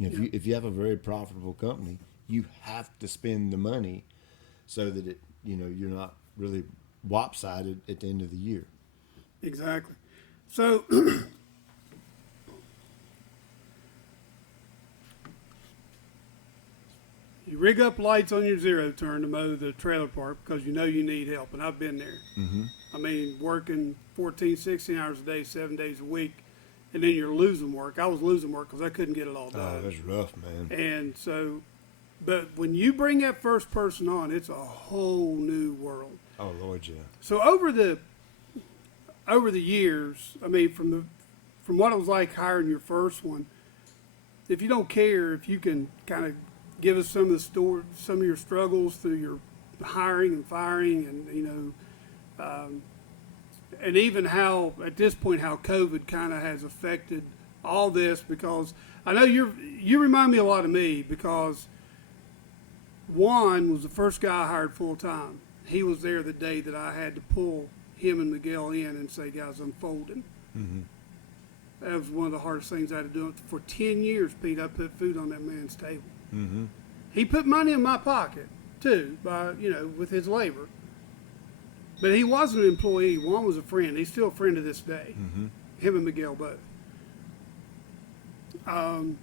If you have a very profitable company, you have to spend the money so that you're not really lopsided at the end of the year. Exactly. So you rig up lights on your zero turn to mow the trailer park because you know you need help, and I've been there. Mm-hmm. I mean, working 14, 16 hours a day, 7 days a week, and then you're losing work. I was losing work because I couldn't get it all done. Oh, that's rough, man. And so, but when you bring that first person on, it's a whole new world. Oh, Lord, yeah. So over the years, I mean, from what it was like hiring your first one, if you don't care, if you can kind of give us some of your struggles through your hiring and firing, and and even how at this point how COVID kind of has affected all this, because I know you remind me a lot of me, because Juan was the first guy I hired full time. He was there the day that I had to pull him and Miguel in and say, guys, I'm folding. Mm-hmm. That was one of the hardest things I had to do. For 10 years, Pete, I put food on that man's table. Mm-hmm. He put money in my pocket too, with his labor. But he wasn't an employee. Juan was a friend. He's still a friend to this day. Mm-hmm. Him and Miguel both. And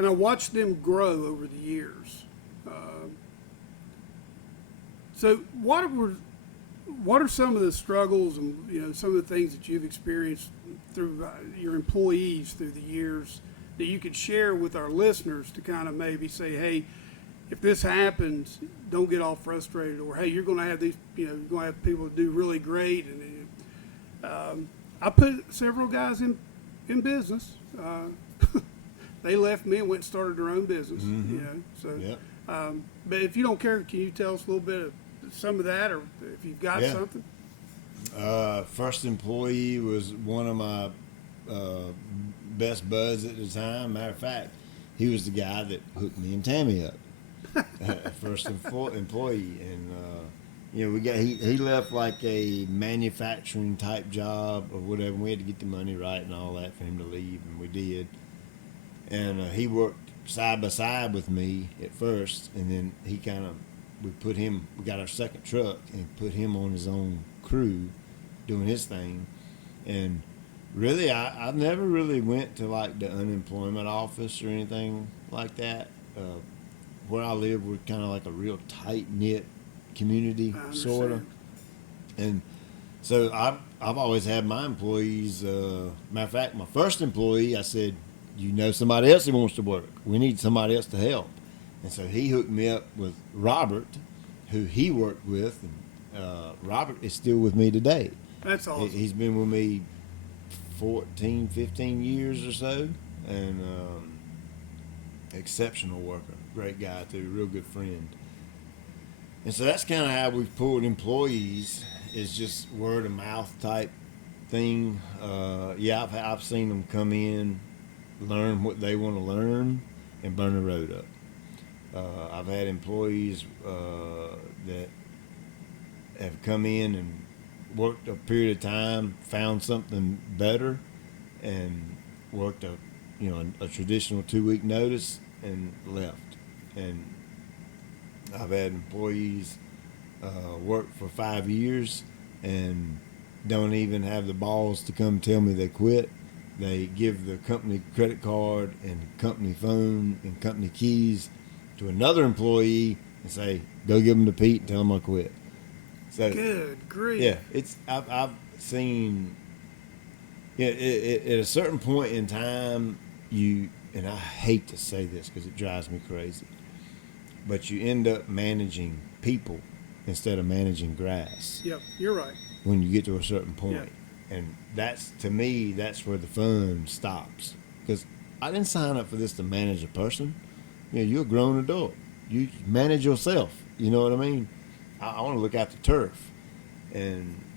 I watched them grow over the years. So what are some of the struggles and some of the things that you've experienced through your employees through the years that you could share with our listeners to kind of maybe say, hey, if this happens, don't get all frustrated, or hey, you're going to have these, you're going to have people that do really great. And I put several guys in business. They left me and went and started their own business. Mm-hmm. So, Yep. But if you don't care, can you tell us a little bit of some of that, or if you've got something? First employee was one of my best buds at the time. Matter of fact, he was the guy that hooked me and Tammy up. First employee, and we got he left like a manufacturing type job or whatever. We had to get the money right and all that for him to leave, and we did. And he worked side by side with me at first, and then we got our second truck and put him on his own crew doing his thing. And really, I never really went to like the unemployment office or anything like that. Where I live, we're kind of like a real tight-knit community, sort of. And so I've always had my employees. Matter of fact, my first employee, I said, somebody else who wants to work. We need somebody else to help. And so he hooked me up with Robert, who he worked with. And Robert is still with me today. That's awesome. He's been with me 14, 15 years or so. And exceptional worker. Great guy, too. Real good friend. And so that's kind of how we've pulled employees, is just word of mouth type thing. I've seen them come in, learn what they want to learn, and burn the road up. I've had employees that have come in and worked a period of time, found something better, and worked a traditional 2-week notice and left. And I've had employees work for 5 years and don't even have the balls to come tell me they quit. They give the company credit card and company phone and company keys to another employee and say, go give them to Pete and tell them I quit. So, good grief. Yeah, I've seen, at a certain point in time, and I hate to say this because it drives me crazy, but you end up managing people instead of managing grass. Yep, you're right. When you get to a certain point. Yeah. And to me, that's where the fun stops. Because I didn't sign up for this to manage a person. You're a grown adult. You manage yourself. You know what I mean? I want to look after turf.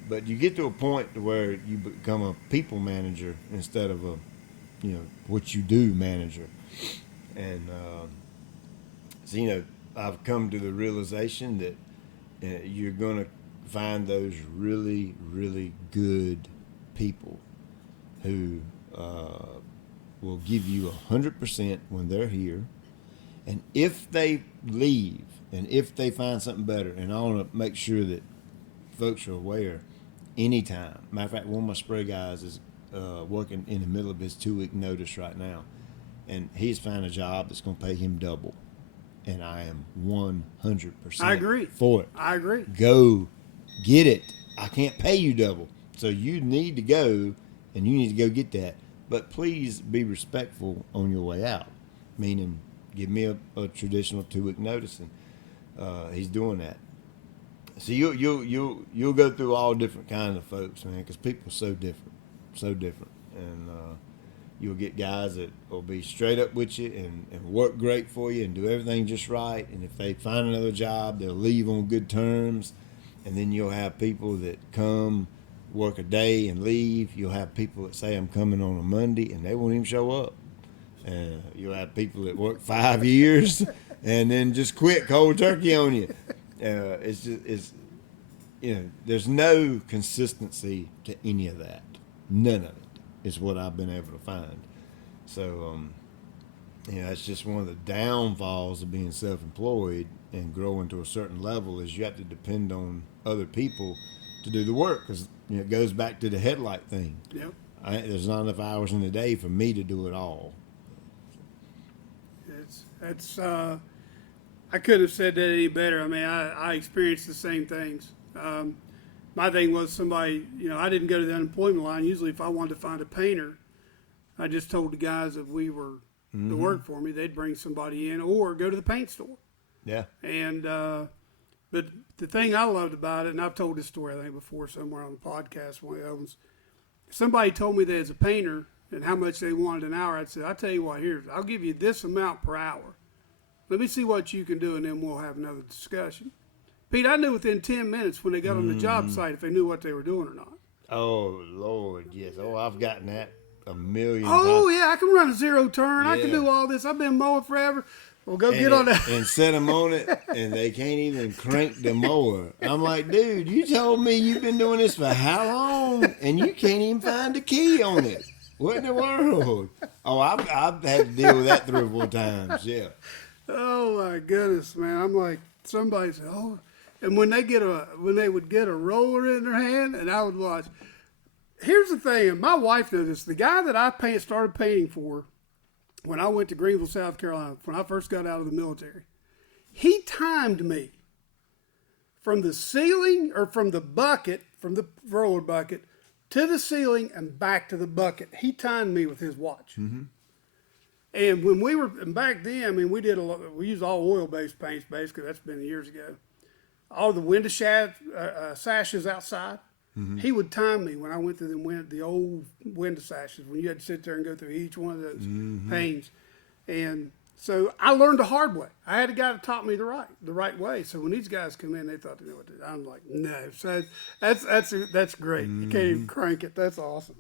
But you get to a point where you become a people manager instead of what you do manager. And so I've come to the realization that you're going to find those really, really good people who will give you 100% when they're here. And if they leave and if they find something better, and I want to make sure that folks are aware, anytime. Matter of fact, one of my spray guys is working in the middle of his 2-week notice right now. And he's found a job that's going to pay him double. And I am 100% I agree. for it. I agree. Go get it. I can't pay you double. So you need to go, and you need to go get that. But please be respectful on your way out. Meaning, give me a traditional 2-week notice, and he's doing that. So you'll go through all different kinds of folks, man, because people are so different, and you'll get guys that will be straight up with you and work great for you and do everything just right. And if they find another job, they'll leave on good terms. And then you'll have people that come, work a day and leave. You'll have people that say, I'm coming on a Monday, and they won't even show up. And you'll have people that work 5 years and then just quit cold turkey on you. There's no consistency to any of that. None of it is what I've been able to find. So, it's just one of the downfalls of being self-employed and growing to a certain level is you have to depend on other people to do the work, because it goes back to the headlight thing. Yep. There's not enough hours in the day for me to do it all. I couldn't have said that any better. I mean, I experienced the same things. My thing was somebody, I didn't go to the unemployment line. Usually if I wanted to find a painter, I just told the guys that we were to work for me, they'd bring somebody in or go to the paint store. Yeah. And, but the thing I loved about it, and I've told this story, I think, before somewhere on the podcast, one of the others, somebody told me that as a painter and how much they wanted an hour, I'd say, I'll tell you what, I'll give you this amount per hour. Let me see what you can do, and then we'll have another discussion. Pete, I knew within 10 minutes when they got on the job site if they knew what they were doing or not. Oh, Lord, yes. Oh, I've gotten that a million Oh, times. yeah, I can run a zero turn. Yeah. I can do all this. I've been mowing forever. Well, go get on that. And set them on it, and they can't even crank the mower. I'm like, dude, you told me you've been doing this for how long, and you can't even find the key on it. What in the world? Oh, I've had to deal with that 3 or 4 times, yeah. Oh, my goodness, man. I'm like, somebody said, oh. And when they would get a roller in their hand, and I would watch. Here's the thing, and my wife knows this. The guy that I started painting for when I went to Greenville, South Carolina, when I first got out of the military, he timed me from the ceiling or from the bucket, from the roller bucket, to the ceiling and back to the bucket. He timed me with his watch. Mm-hmm. And when we were, and back then, I mean, we used all oil-based paints, basically. That's been years ago. All the window sashes outside. Mm-hmm. He would time me when I went through the old window sashes, when you had to sit there and go through each one of those panes. And so I learned the hard way. I had a guy that taught me the right way. So when these guys come in, they thought they knew what to do. I'm like, no. So that's great. You can't even crank it. That's awesome.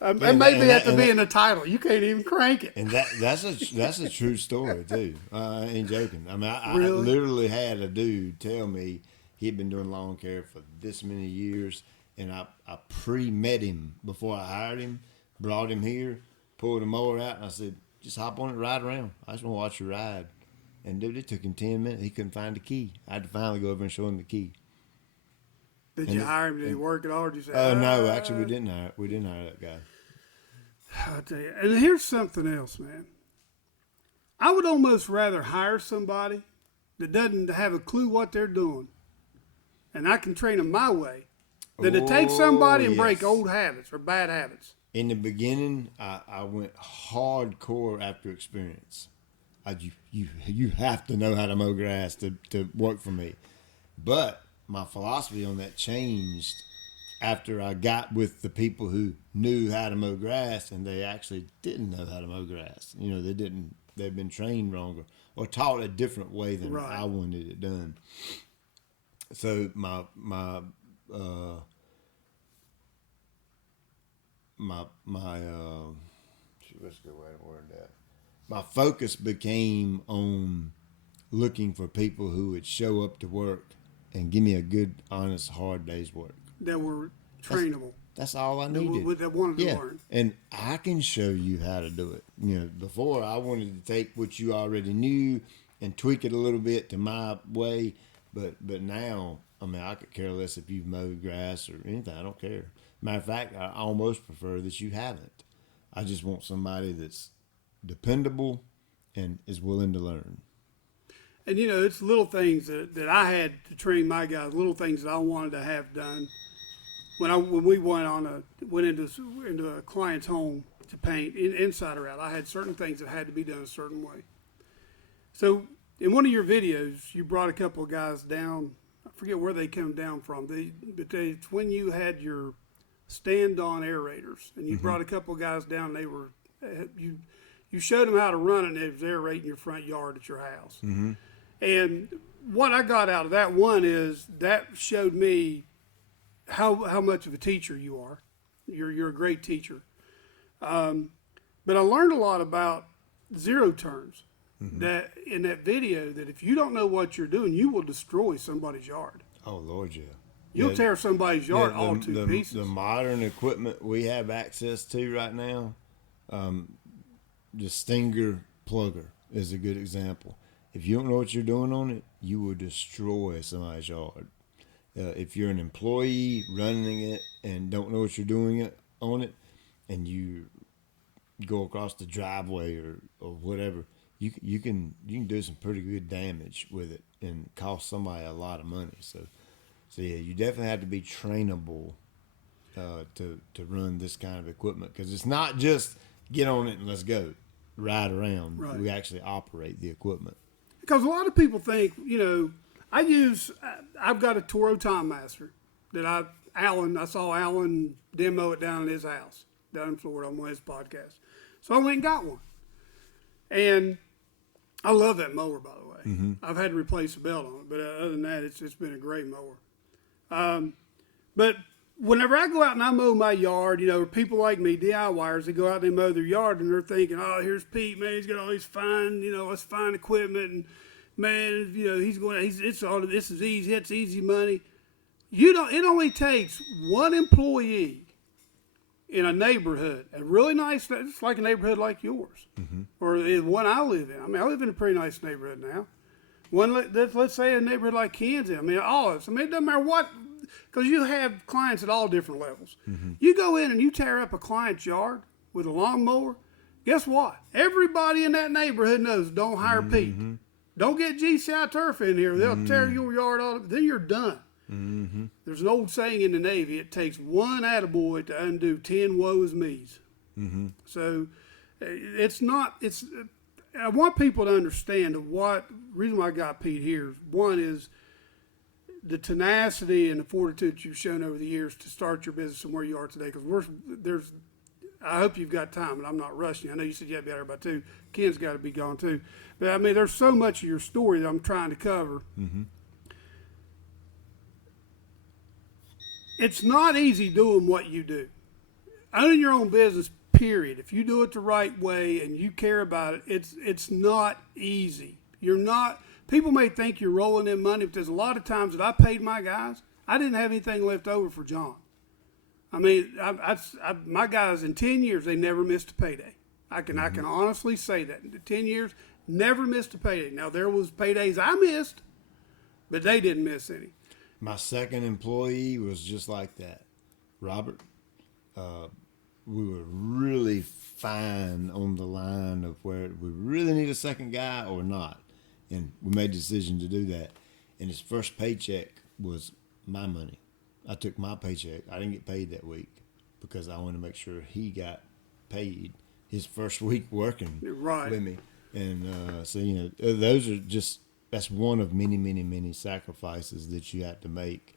That may have to be in the title. You can't even crank it. And that's a true story too. I ain't joking. I mean, I Really? literally had a dude tell me he'd been doing lawn care for this many years, and I pre-met him before I hired him, brought him here, pulled the mower out, and I said, just hop on it, ride around. I just want to watch you ride. And dude, it took him 10 minutes. He couldn't find the key. I had to finally go over and show him the key. Did you hire him? Did he work it all? Or did you say, no, actually we didn't hire that guy. I'll tell you. And here's something else, man. I would almost rather hire somebody that doesn't have a clue what they're doing, and I can train them my way, than to take somebody and break old habits or bad habits. In the beginning, I went hardcore after experience. You have to know how to mow grass to work for me. But my philosophy on that changed after I got with the people who knew how to mow grass, and they actually didn't know how to mow grass. They'd been trained wrong or taught a different way than I wanted it done. So my what's a good way to word that? My focus became on looking for people who would show up to work and give me a good, honest, hard day's work. That were trainable. That's all I needed. That wanted to learn. And I can show you how to do it. Before I wanted to take what you already knew and tweak it a little bit to my way, but now, I could care less if you've mowed grass or anything. I don't care. Matter of fact, I almost prefer that you haven't. I just want somebody that's dependable and is willing to learn. And it's little things that I had to train my guys. Little things that I wanted to have done. When we went into a client's home to paint inside or out, I had certain things that had to be done a certain way. So in one of your videos, you brought a couple of guys down. I forget where they came down from. It's when you had your stand-on aerators, and you brought a couple of guys down. They were you showed them how to run it, and it was aerating your front yard at your house. Mm-hmm. And what I got out of that one is that showed me how much of a teacher you are. You're a great teacher. But I learned a lot about zero turns. That in that video, that if you don't know what you're doing, you will destroy somebody's yard. Oh Lord, yeah. You'll tear somebody's yard all to pieces. The modern equipment we have access to right now, the Stinger plugger is a good example. If you don't know what you're doing on it, you will destroy somebody's yard. If you're an employee running it and don't know what you're doing on it, and you go across the driveway or whatever, you can do some pretty good damage with it and cost somebody a lot of money. So yeah, you definitely have to be trainable to run this kind of equipment, because it's not just get on it and let's go ride around. Right. We actually operate the equipment. Because a lot of people think, I've got a Toro Time Master that I saw Alan demo it down at his house, down in Florida on one of his podcasts. So I went and got one. And I love that mower, by the way. Mm-hmm. I've had to replace the belt on it, but other than that, it's been a great mower. But whenever I go out and I mow my yard, people like me, DIYers, they go out and they mow their yard and they're thinking, oh, here's Pete, man, he's got all these fine equipment, and man, this is easy, it's easy money. It only takes one employee in a neighborhood, a really nice, it's like a neighborhood like yours, or the one I live in. I live in a pretty nice neighborhood now. Let's say a neighborhood like Kansas. All of us. It doesn't matter what, because you have clients at all different levels. Mm-hmm. You go in and you tear up a client's yard with a lawnmower. Guess what? Everybody in that neighborhood knows. Don't hire Pete. Don't get GCI Turf in here. They'll tear your yard all. Then you're done. Mm-hmm. There's an old saying in the Navy: it takes one attaboy to undo 10 woe is me's. Mm-hmm. So it's not. I want people to understand the reason why I got Pete here. One is the tenacity and the fortitude you've shown over the years to start your business and where you are today. Because I hope you've got time, and I'm not rushing you. I know you said you had to be out there by 2. Ken's got to be gone too. But there's so much of your story that I'm trying to cover. Mm-hmm. It's not easy doing what you do. Owning your own business, period. If you do it the right way and you care about it, it's not easy. People may think you're rolling in money, but there's a lot of times that I paid my guys, I didn't have anything left over for John. My guys in 10 years, they never missed a payday. I can honestly say that. In 10 years, never missed a payday. Now, there was paydays I missed, but they didn't miss any. My second employee was just like that. Robert, we were really fine on the line of where we really need a second guy or not. And we made the decision to do that. And his first paycheck was my money. I took my paycheck. I didn't get paid that week because I wanted to make sure he got paid his first week working with me. And those are that's one of many, many, many sacrifices that you have to make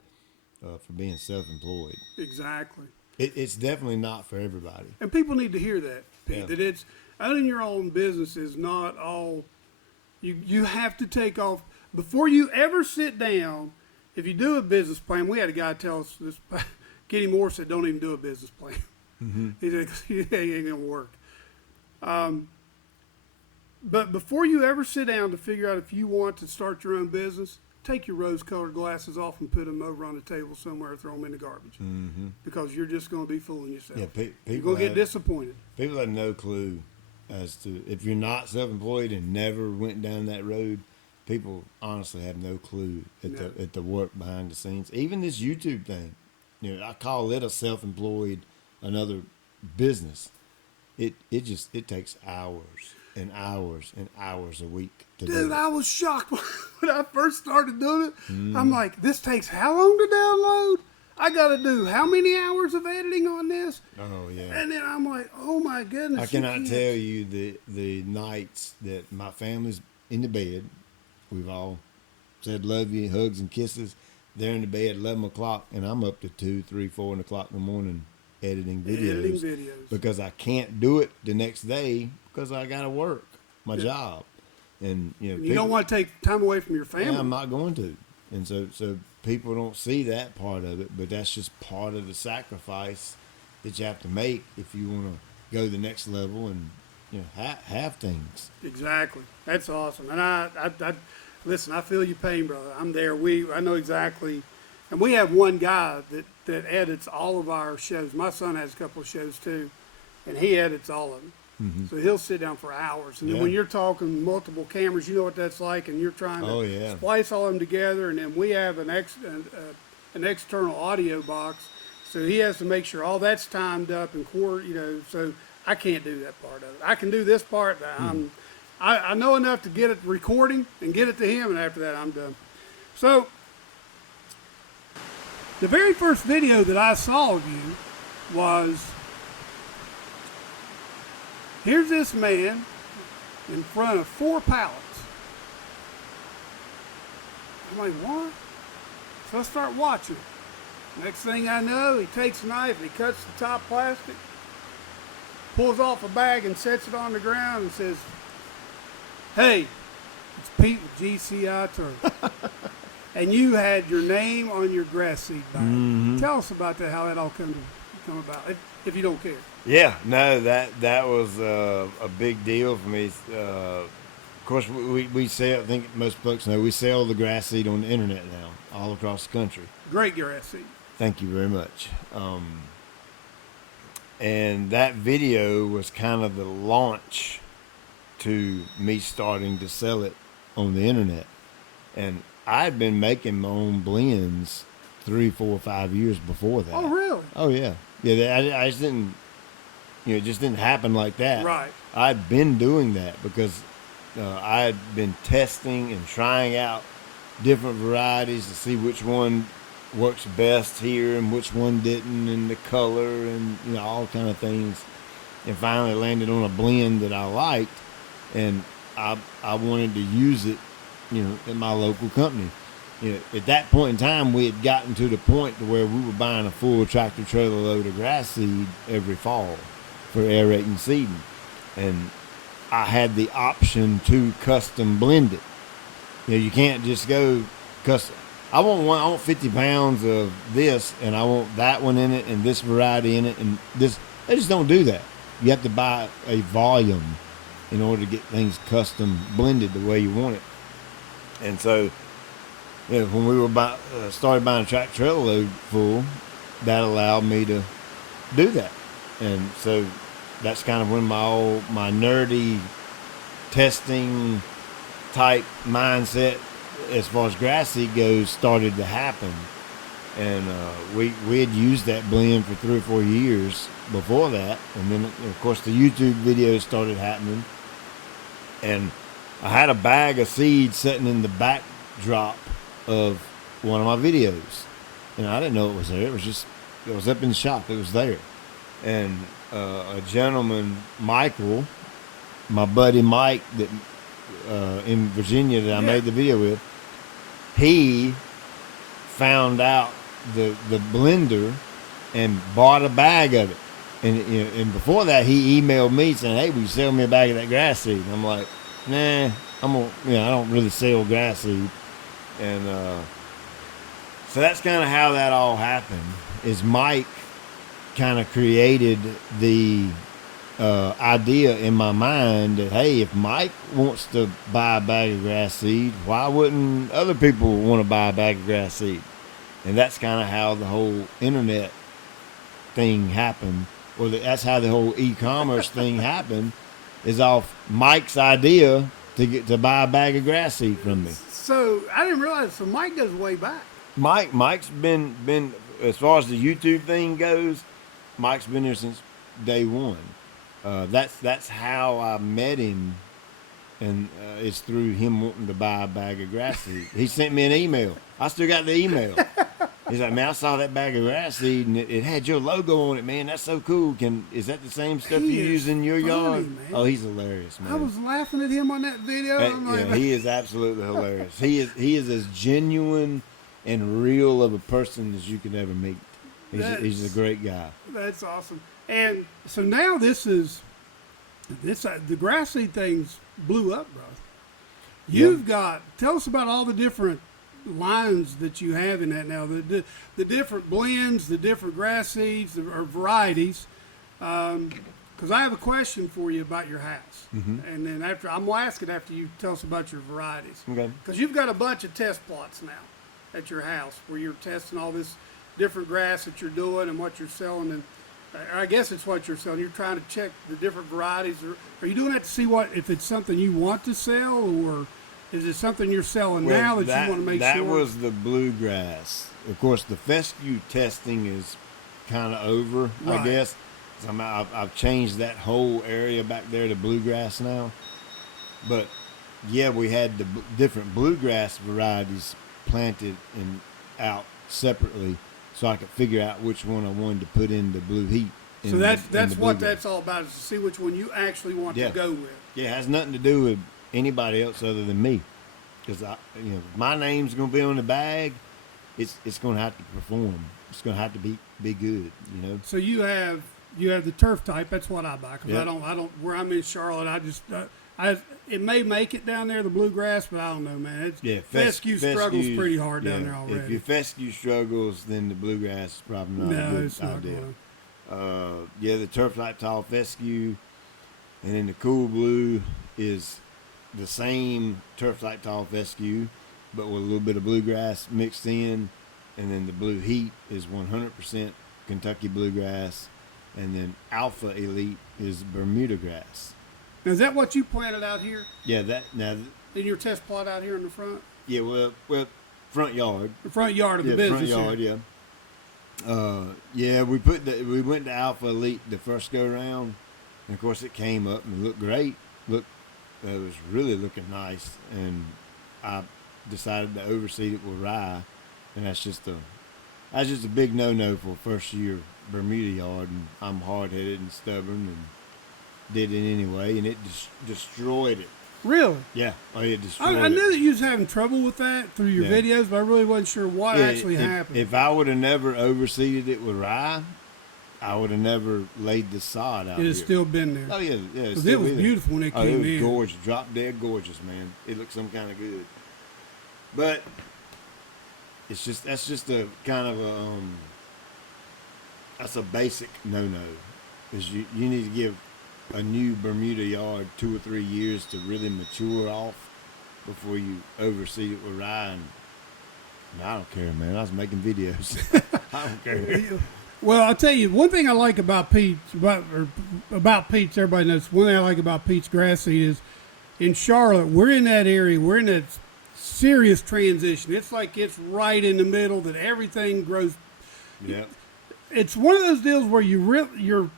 for being self-employed. Exactly. It's definitely not for everybody. And people need to hear that, Pete, that it's owning your own business is not all. You have to take off before you ever sit down. If you do a business plan, we had a guy tell us this. Kenny Moore said, "Don't even do a business plan." Mm-hmm. He said, "It ain't gonna work." But before you ever sit down to figure out if you want to start your own business, take your rose-colored glasses off and put them over on the table somewhere, throw them in the garbage. Mm-hmm. Because you're just going to be fooling yourself. Yeah, You're people going to get have, disappointed. people have no clue as to if you're not self-employed and never went down that road. People honestly have no clue at the work behind the scenes. Even this YouTube thing, I call it a self-employed, another business. It takes hours and hours and hours a week to do Dude, it. I was shocked when I first started doing it. I'm like, this takes how long to download? I got to do how many hours of editing on this? Oh yeah. And then I'm like, oh my goodness. I cannot tell you the nights that my family's in the bed. We've all said love you, hugs and kisses. They're in the bed at 11 o'clock, and I'm up to 2, 3, 4 o'clock in the morning editing videos. Because I can't do it the next day because I got to work my job. And you don't want to take time away from your family. Yeah, I'm not going to. And so people don't see that part of it, but that's just part of the sacrifice that you have to make if you want to go the next level and have things. Exactly. That's awesome. And I listen, I feel your pain, brother. I'm there. I know exactly. And we have one guy that edits all of our shows. My son has a couple of shows too, and he edits all of them. Mm-hmm. So he'll sit down for hours. And then when you're talking multiple cameras, you know what that's like, and you're trying to splice all of them together. And then we have an external audio box, so he has to make sure all that's timed up and so I can't do that part of it. I can do this part. I know enough to get it recording and get it to him, and after that, I'm done. So, the very first video that I saw of you was, here's this man in front of 4 pallets. I'm like, what? So I start watching. Next thing I know, he takes a knife and he cuts the top plastic, pulls off a bag and sets it on the ground and says, hey, it's Pete with GCI Turf. And you had your name on your grass seed bag. Mm-hmm. Tell us about that, how that all come about, if you don't care. Yeah, no, that was a big deal for me. Of course, we sell, I think most folks know, we sell the grass seed on the internet now, all across the country. Great grass seed. Thank you very much. And that video was kind of the launch to me starting to sell it on the internet. And I'd been making my own blends 3, 4, 5 years before that. Oh, really? Oh, yeah. Yeah, I just didn't, it just didn't happen like that. Right. I'd been doing that because I had been testing and trying out different varieties to see which one works best here and which one didn't, and the color and all kind of things, and finally landed on a blend that I liked, and I wanted to use it at my local company. At that point in time, we had gotten to the point to where we were buying a full tractor trailer load of grass seed every fall for aerating seeding, and I had the option to custom blend it. You can't just go custom. I want 50 pounds of this, and I want that one in it, and this variety in it, and this. They just don't do that. You have to buy a volume in order to get things custom blended the way you want it. And so, when we were started buying a tractor trailer load full, that allowed me to do that. And so, that's kind of when my nerdy testing type mindset, as far as grass seed goes, started to happen. And we had used that blend for 3 or 4 years before that, and then of course the YouTube videos started happening, and I had a bag of seeds sitting in the backdrop of one of my videos, and I didn't know it was there. It was up in the shop. It was there, and a gentleman, Michael, my buddy Mike, that in Virginia that I made the video with, he found out the blender and bought a bag of it. And before that, he emailed me saying, hey, will you sell me a bag of that grass seed? And I'm like, nah, I don't really sell grass seed. And so that's kind of how that all happened, is Mike kind of created the idea in my mind that, hey, if Mike wants to buy a bag of grass seed, why wouldn't other people want to buy a bag of grass seed? And that's kind of how the whole internet thing happened, or that's how the whole e-commerce thing happened, is off Mike's idea to buy a bag of grass seed from me. So I didn't realize. So Mike goes way back. Mike's been as far as the YouTube thing goes. Mike's been there since day one. That's how I met him, and it's through him wanting to buy a bag of grass seed. He sent me an email. I still got the email. He's like, man, I saw that bag of grass seed, and it had your logo on it, man. That's so cool. Is that the same stuff you use in your yard? Man. Oh, he's hilarious, man. I was laughing at him on that video. He is absolutely hilarious. He is as genuine and real of a person as you could ever meet. He's a great guy. That's awesome. And so now the grass seed thing's blew up, bro. Tell us about all the different lines that you have in that now, the different blends, the different grass seeds or varieties. Because I have a question for you about your house, and then I'm gonna ask it after you tell us about your varieties. Okay. Because you've got a bunch of test plots now at your house where you're testing all this different grass that you're doing and what you're selling, and I guess it's what you're selling. You're trying to check the different varieties. Are you doing that to see if it's something you want to sell, or is it something you're selling now that you want to make sure? That was the bluegrass. Of course, the fescue testing is kind of over, right. I guess. I've changed that whole area back there to bluegrass now. But, yeah, we had the different bluegrass varieties planted and out separately so I could figure out which one I wanted to put in the blue heat. So that's what that's all about, is to see which one you actually want to go with. Yeah, it has nothing to do with anybody else other than me. Because my name's going to be on the bag. It's going to have to perform. It's going to have to be good. So you have the turf type. That's what I buy. Because I don't. Where I'm in Charlotte, it may make it down there, the bluegrass, but I don't know, man. Fescue struggles pretty hard down there already. If your fescue struggles, then the bluegrass is probably not a good idea. The turf type tall fescue, and then the cool blue is the same turf type tall fescue, but with a little bit of bluegrass mixed in, and then the blue heat is 100% Kentucky bluegrass, and then Alpha Elite is Bermuda grass. Now, is that what you planted out here? Yeah, in your test plot out here in the front? Yeah, well, front yard. The front yard of the business. Front yard, yeah. We went to Alpha Elite the first go round, and of course it came up and looked great. It was really looking nice, and I decided to overseed it with rye, and that's just a big no-no for a first-year Bermuda yard, and I'm hard-headed and stubborn, and did it anyway, and it destroyed it. Really? Yeah. Oh, it destroyed it. I knew that you was having trouble with that through your videos, but I really wasn't sure what actually happened. If I would have never overseeded it with rye, I would have never laid the sod out. It has still been there. Oh yeah. Because it was beautiful when it came in. It was gorgeous, drop dead gorgeous, man. It looked some kind of good. But that's just a kind of that's a basic no-no. Is you need to give a new Bermuda yard 2 or 3 years to really mature off before you overseed it with rye. And I don't care, man. I was making videos. I don't care. Well, I'll tell you, one thing I like about Pete's, everybody knows, one thing I like about Pete's grass seed is in Charlotte, we're in that area, we're in that serious transition. It's like it's right in the middle that everything grows. Yeah. It's one of those deals where your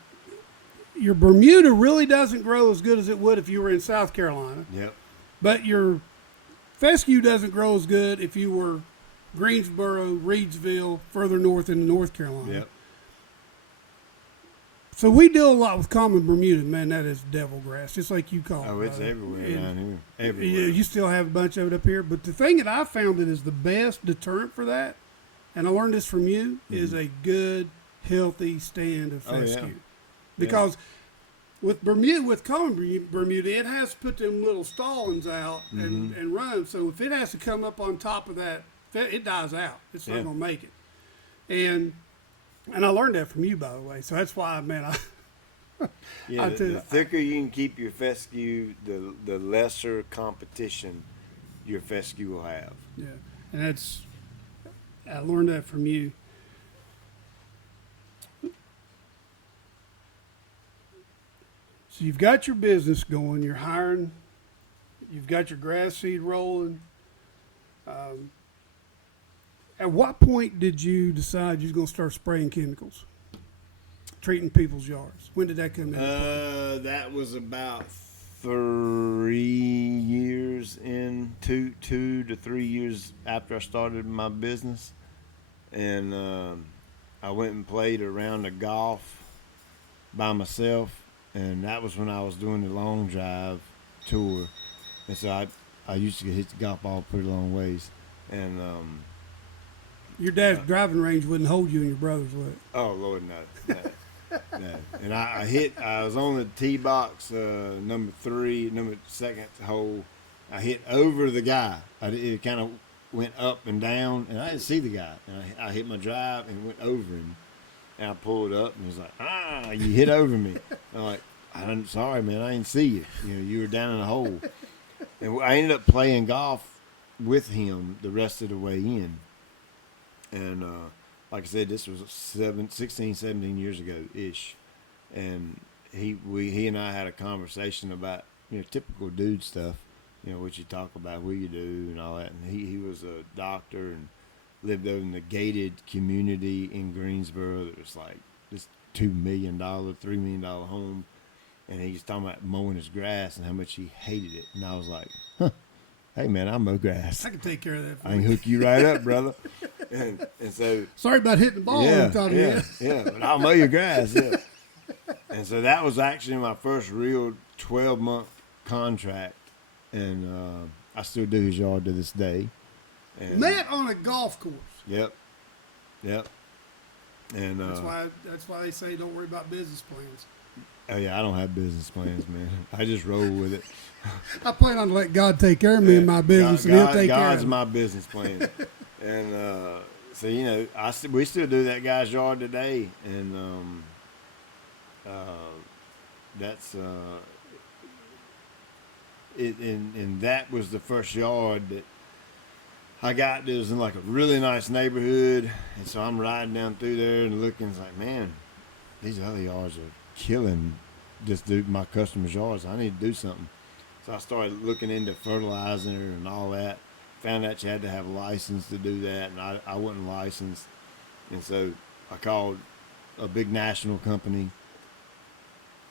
Bermuda really doesn't grow as good as it would if you were in South Carolina. Yep. But your fescue doesn't grow as good if you were Greensboro, Reidsville, further north into North Carolina. Yep. So we deal a lot with common Bermuda, man. That is devil grass, just like you call it. Oh, it's everywhere down here. Everywhere. You still have a bunch of it up here. But the thing that I found that is the best deterrent for that, and I learned this from you, is a good, healthy stand of fescue. Oh, yeah. Because with common Bermuda, it has to put them little stallings out and run. So if it has to come up on top of that, it dies out. It's not going to make it. And I learned that from you, by the way. So that's why, man, Yeah, I tell the you, thicker you can keep your fescue, the lesser competition your fescue will have. yeah, and I learned that from you. So you've got your business going, you're hiring, you've got your grass seed rolling. At what point did you decide you was going to start spraying chemicals, treating people's yards? When did that come into play? That was about 3 years in, two to 3 years after I started my business, and I went and played a round of golf by myself, and that was when I was doing the long drive tour, and so I used to hit the golf ball pretty long ways, and Your dad's driving range wouldn't hold you and your brothers, would it? oh Lord no. No. And I was on the tee box, number second hole. I hit over the guy. It kind of went up and down, and I didn't see the guy. And I hit my drive and went over him. And I pulled up, and he's like, you hit over me. I'm like, I'm sorry, man, I didn't see you. You were down in the hole. And I ended up playing golf with him the rest of the way in. And like I said, this was 16, 17 years ago-ish. And he and I had a conversation about, typical dude stuff, what you talk about, what you do and all that. And he was a doctor and lived over in the gated community in Greensboro that was like this $2 million, $3 million home. And he was talking about mowing his grass and how much he hated it. And I was like, hey, man, I mow grass. I can take care of that for I you. can hook you right up, brother. And so Sorry about hitting the ball every time you hit. yeah, but I'll mow your grass, yeah. And so that was actually my first real 12-month contract, and I still do his yard to this day. And Met on a golf course. Yep. And That's why they say don't worry about business plans. oh yeah, I don't have business plans, man. I just roll with it. I plan on to let God take care of me and my business, and He'll take care of God's me. my business plan. And so we still do that guy's yard today, and that's it. And that was the first yard that I got. That was in like a really nice neighborhood, and so I'm riding down through there and looking. It's like, man, these other yards are killing my customers' yards. I need to do something. So I started looking into fertilizer and all that. Found out you had to have a license to do that, and I wasn't licensed. And so I called a big national company,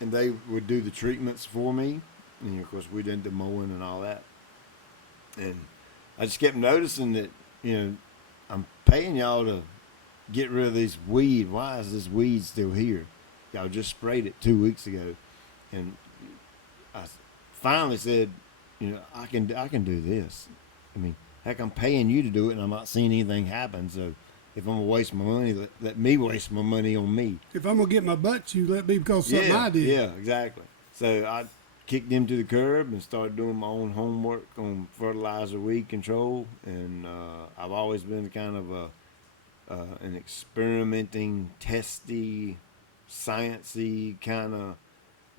and they would do the treatments for me. And of course, we did the mowing and all that. And I just kept noticing that, I'm paying y'all to get rid of this weed. Why is this weed still here? Y'all just sprayed it 2 weeks ago. And I finally said, I can do this. I mean, heck, I'm paying you to do it, and I'm not seeing anything happen. So if I'm going to waste my money, let me waste my money on me. If I'm going to get my butt chewed, let me because something I did. Yeah, exactly. So I kicked them to the curb and started doing my own homework on fertilizer weed control. And I've always been kind of an experimenting, testy, sciencey kind of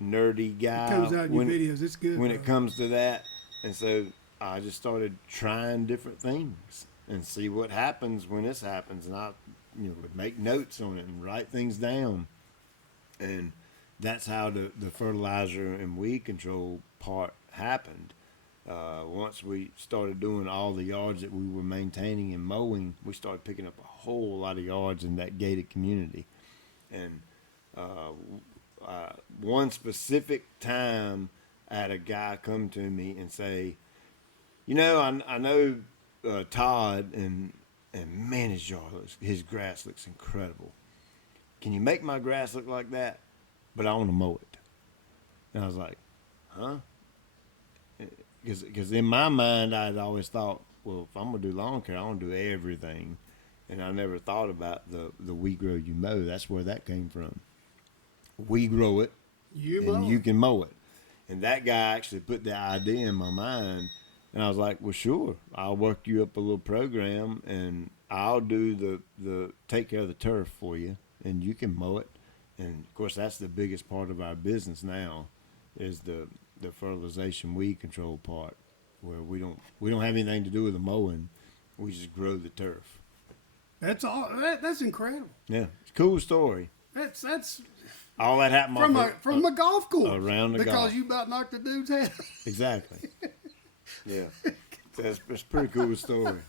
nerdy guy. It comes out in your videos. It's good. When it comes to that. And so I just started trying different things and see what happens when this happens. And I would make notes on it and write things down. And that's how the fertilizer and weed control part happened. Once we started doing all the yards that we were maintaining and mowing, we started picking up a whole lot of yards in that gated community. And one specific time, I had a guy come to me and say, I know Todd, and man, his grass looks incredible. Can you make my grass look like that? But I want to mow it. And I was like, huh? Because in my mind, I'd always thought, well, if I'm going to do lawn care, I want to do everything. And I never thought about the we grow, you mow. That's where that came from. We grow it, you can mow it. And that guy actually put the idea in my mind. And I was like, well, sure, I'll work you up a little program, and I'll do the take care of the turf for you, and you can mow it. And of course, that's the biggest part of our business now, is the fertilization weed control part, where we don't have anything to do with the mowing. We just grow the turf. That's all. That's incredible. Yeah, it's a cool story. That's All that happened from a golf course around the because golf. you about knocked the dude's head. Exactly. Yeah, that's a pretty cool story.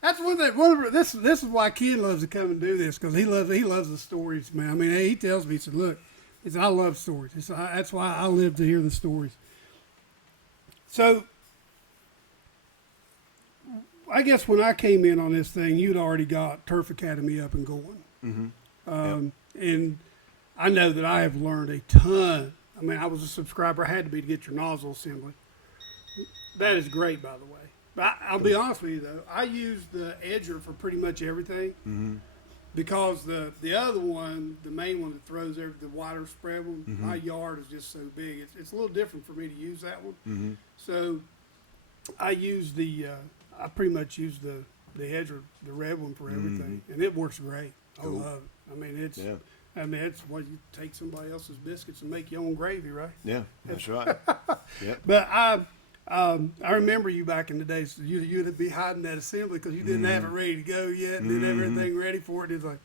That's one thing. This is why Ken loves to come and do this, because he loves the stories, man. I mean, he tells me, he said, "Look, he said, I love stories. He said, that's why I live to hear the stories." So, I guess when I came in on this thing, you'd already got Turf Academy up and going. Mm-hmm. And I know that I have learned a ton. I mean, I was a subscriber. I had to be to get your nozzle assembly. That is great, by the way. But I'll be honest with you, though. I use the edger for pretty much everything. Mm-hmm. Because the other one, the main one that throws the wider spread one, my yard is just so big. It's a little different for me to use that one. Mm-hmm. So I use I pretty much use the edger, the red one for everything. And it works great. Cool. I love it. I mean, it's what you take somebody else's biscuits and make your own gravy, right? Yeah, that's right. Yep. But I remember you back in the days. So you'd be hiding that assembly because you didn't have it ready to go yet, and didn't have everything ready for it. It's like,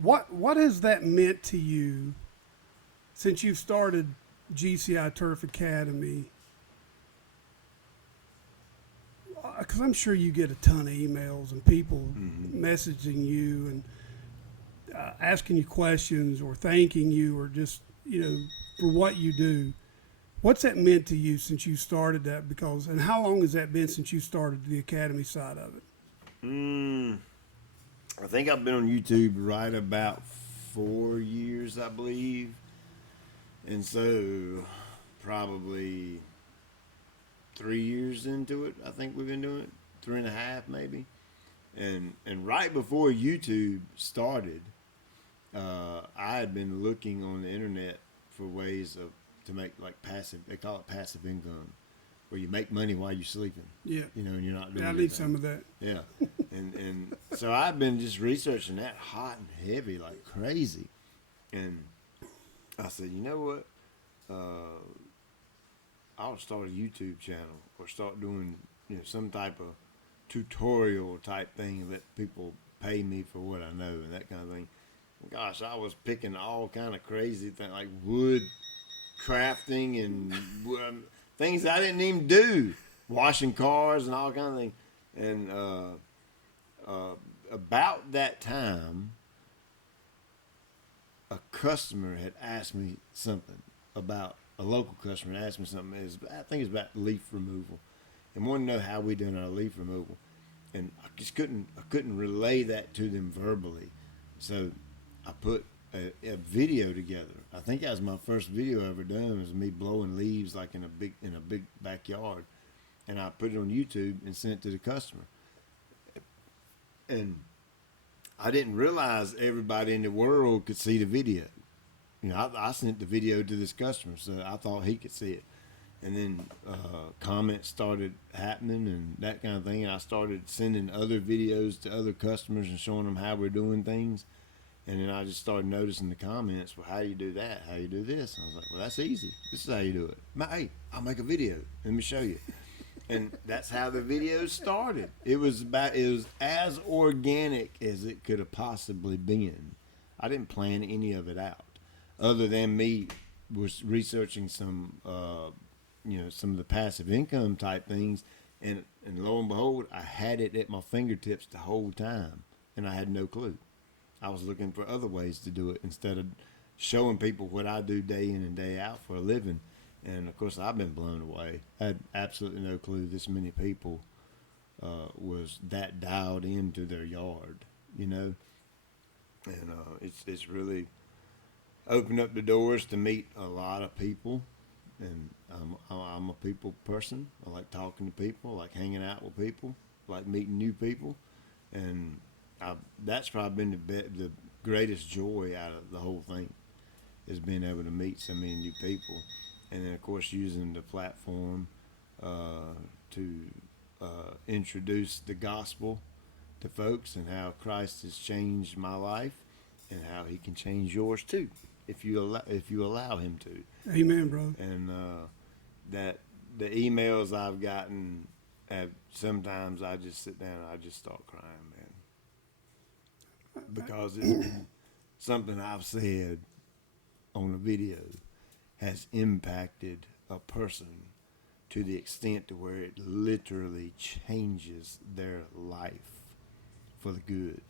what has that meant to you since you've started GCI Turf Academy? Because I'm sure you get a ton of emails and people messaging you and asking you questions or thanking you or just, for what you do. What's that meant to you since you started that? And how long has that been since you started the academy side of it? I think I've been on YouTube right about 4 years, I believe. And so probably 3 years into it, I think we've been doing it. 3.5 maybe. And right before YouTube started, I had been looking on the internet for ways to make like passive. They call it passive income, where you make money while you're sleeping. Yeah. And you're not doing. I anything. need some of that. Yeah, and so I've been just researching that hot and heavy like crazy, and I said, you know what, I'll start a YouTube channel or start doing some type of tutorial type thing and let people pay me for what I know and that kind of thing. Gosh, I was picking all kind of crazy things like wood crafting and things I didn't even do, washing cars and all kind of things. And about that time, a customer had asked me something about a local customer had asked me something. I think it's about leaf removal, and wanted to know how we doing our leaf removal. And I just couldn't relay that to them verbally, so I put a video together. I think that was my first video I ever done. Was me blowing leaves like in a big backyard, and I put it on YouTube and sent it to the customer. And I didn't realize everybody in the world could see the video. I sent the video to this customer, so I thought he could see it. And then comments started happening and that kind of thing. And I started sending other videos to other customers and showing them how we're doing things. And then I just started noticing the comments. Well, how do you do that? How do you do this? And I was like, well, that's easy. This is how you do it. Hey, I'll make a video. Let me show you. And that's how the video started. It was as organic as it could have possibly been. I didn't plan any of it out, other than me was researching some of the passive income type things, and lo and behold, I had it at my fingertips the whole time, and I had no clue. I was looking for other ways to do it instead of showing people what I do day in and day out for a living. And of course, I've been blown away. I had absolutely no clue this many people was that dialed into their yard, And it's really opened up the doors to meet a lot of people. And I'm a people person. I like talking to people. I like hanging out with people. I like meeting new people. And that's probably been the greatest joy out of the whole thing, is being able to meet so many new people. And then, of course, using the platform to introduce the gospel to folks and how Christ has changed my life and how he can change yours too if you allow him to. Amen, bro. And that the emails I've gotten have sometimes I just sit down and I just start crying, man. Because it's something I've said on a video has impacted a person to the extent to where it literally changes their life for the good.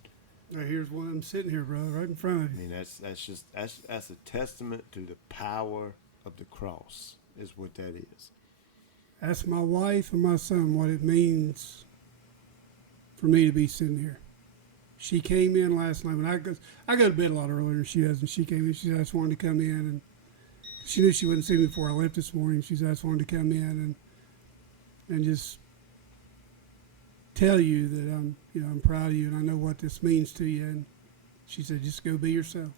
Right, here's one. I'm sitting here, bro, right in front of I you. mean, that's a testament to the power of the cross, is what that is. Ask my wife and my son what it means for me to be sitting here. She came in last night when I go to bed a lot earlier than she does, and she came in. She just wanted to come in, and she knew she wouldn't see me before I left this morning. She just wanted to come in and just tell you that I'm proud of you and I know what this means to you. And she said, just go be yourself.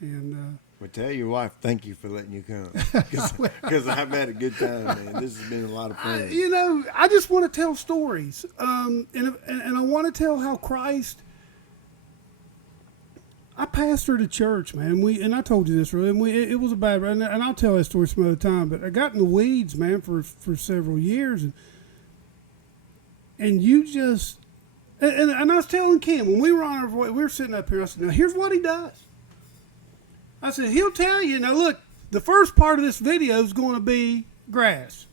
And well, tell your wife thank you for letting you come, because I've had a good time, man. This has been a lot of fun. I just want to tell stories, and I want to tell how Christ. I pastored a church, man. And I told you this, really. And it was a bad, and I'll tell that story some other time. But I got in the weeds, man, for several years, and you just, and I was telling Kim when we were on our way, we were sitting up here. I said, now here's what he does. I said, he'll tell you, now look, the first part of this video is going to be grass.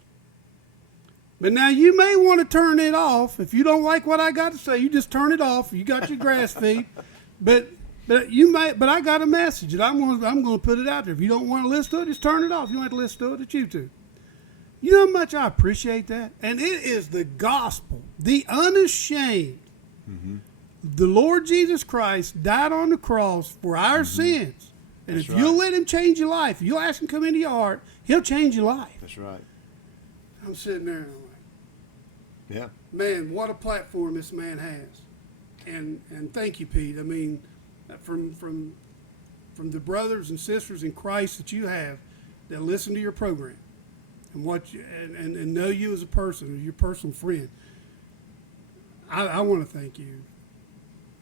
But now you may want to turn it off. If you don't like what I got to say, you just turn it off. You got your grass feed. But I got a message, and I'm going to put it out there. If you don't want to listen to it, just turn it off. You don't have to listen to it. It's YouTube. You know how much I appreciate that? And it is the gospel, the unashamed. Mm-hmm. The Lord Jesus Christ died on the cross for our sins. And That's if you'll let him change your life, you'll ask him to come into your heart, he'll change your life. That's right. I'm sitting there and I'm like, yeah, man, what a platform this man has. And thank you, Pete. I mean, from the brothers and sisters in Christ that you have that listen to your program and and know you as a person, as your personal friend, I want to thank you.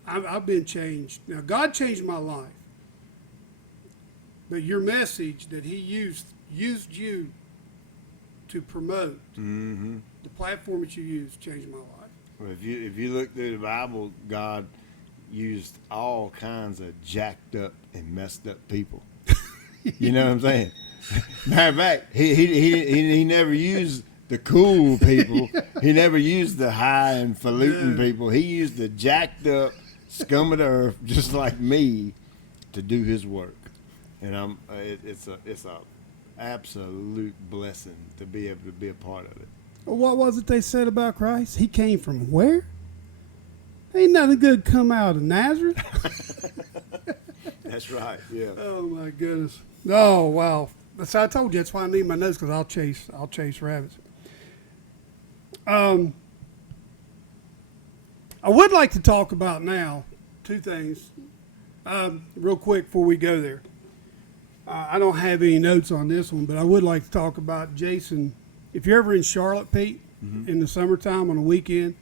I've been changed. Now, God changed my life. But your message that he used you to promote, the platform that you used changed my life. Well, if you look through the Bible, God used all kinds of jacked up and messed up people. You know what I'm saying? Matter of fact, he never used the cool people. He never used the high and falutin people. He used the jacked up scum of the earth, just like me, to do his work. And it's a absolute blessing to be able to be a part of it. Well, what was it they said about Christ? He came from where? Ain't nothing good come out of Nazareth. That's right. Yeah. Oh my goodness. Oh wow. So I told you that's why I need my notes, because I'll chase rabbits. I would like to talk about now two things, real quick before we go there. I don't have any notes on this one, but I would like to talk about Jason. If you're ever in Charlotte, Pete, in the summertime on a weekend,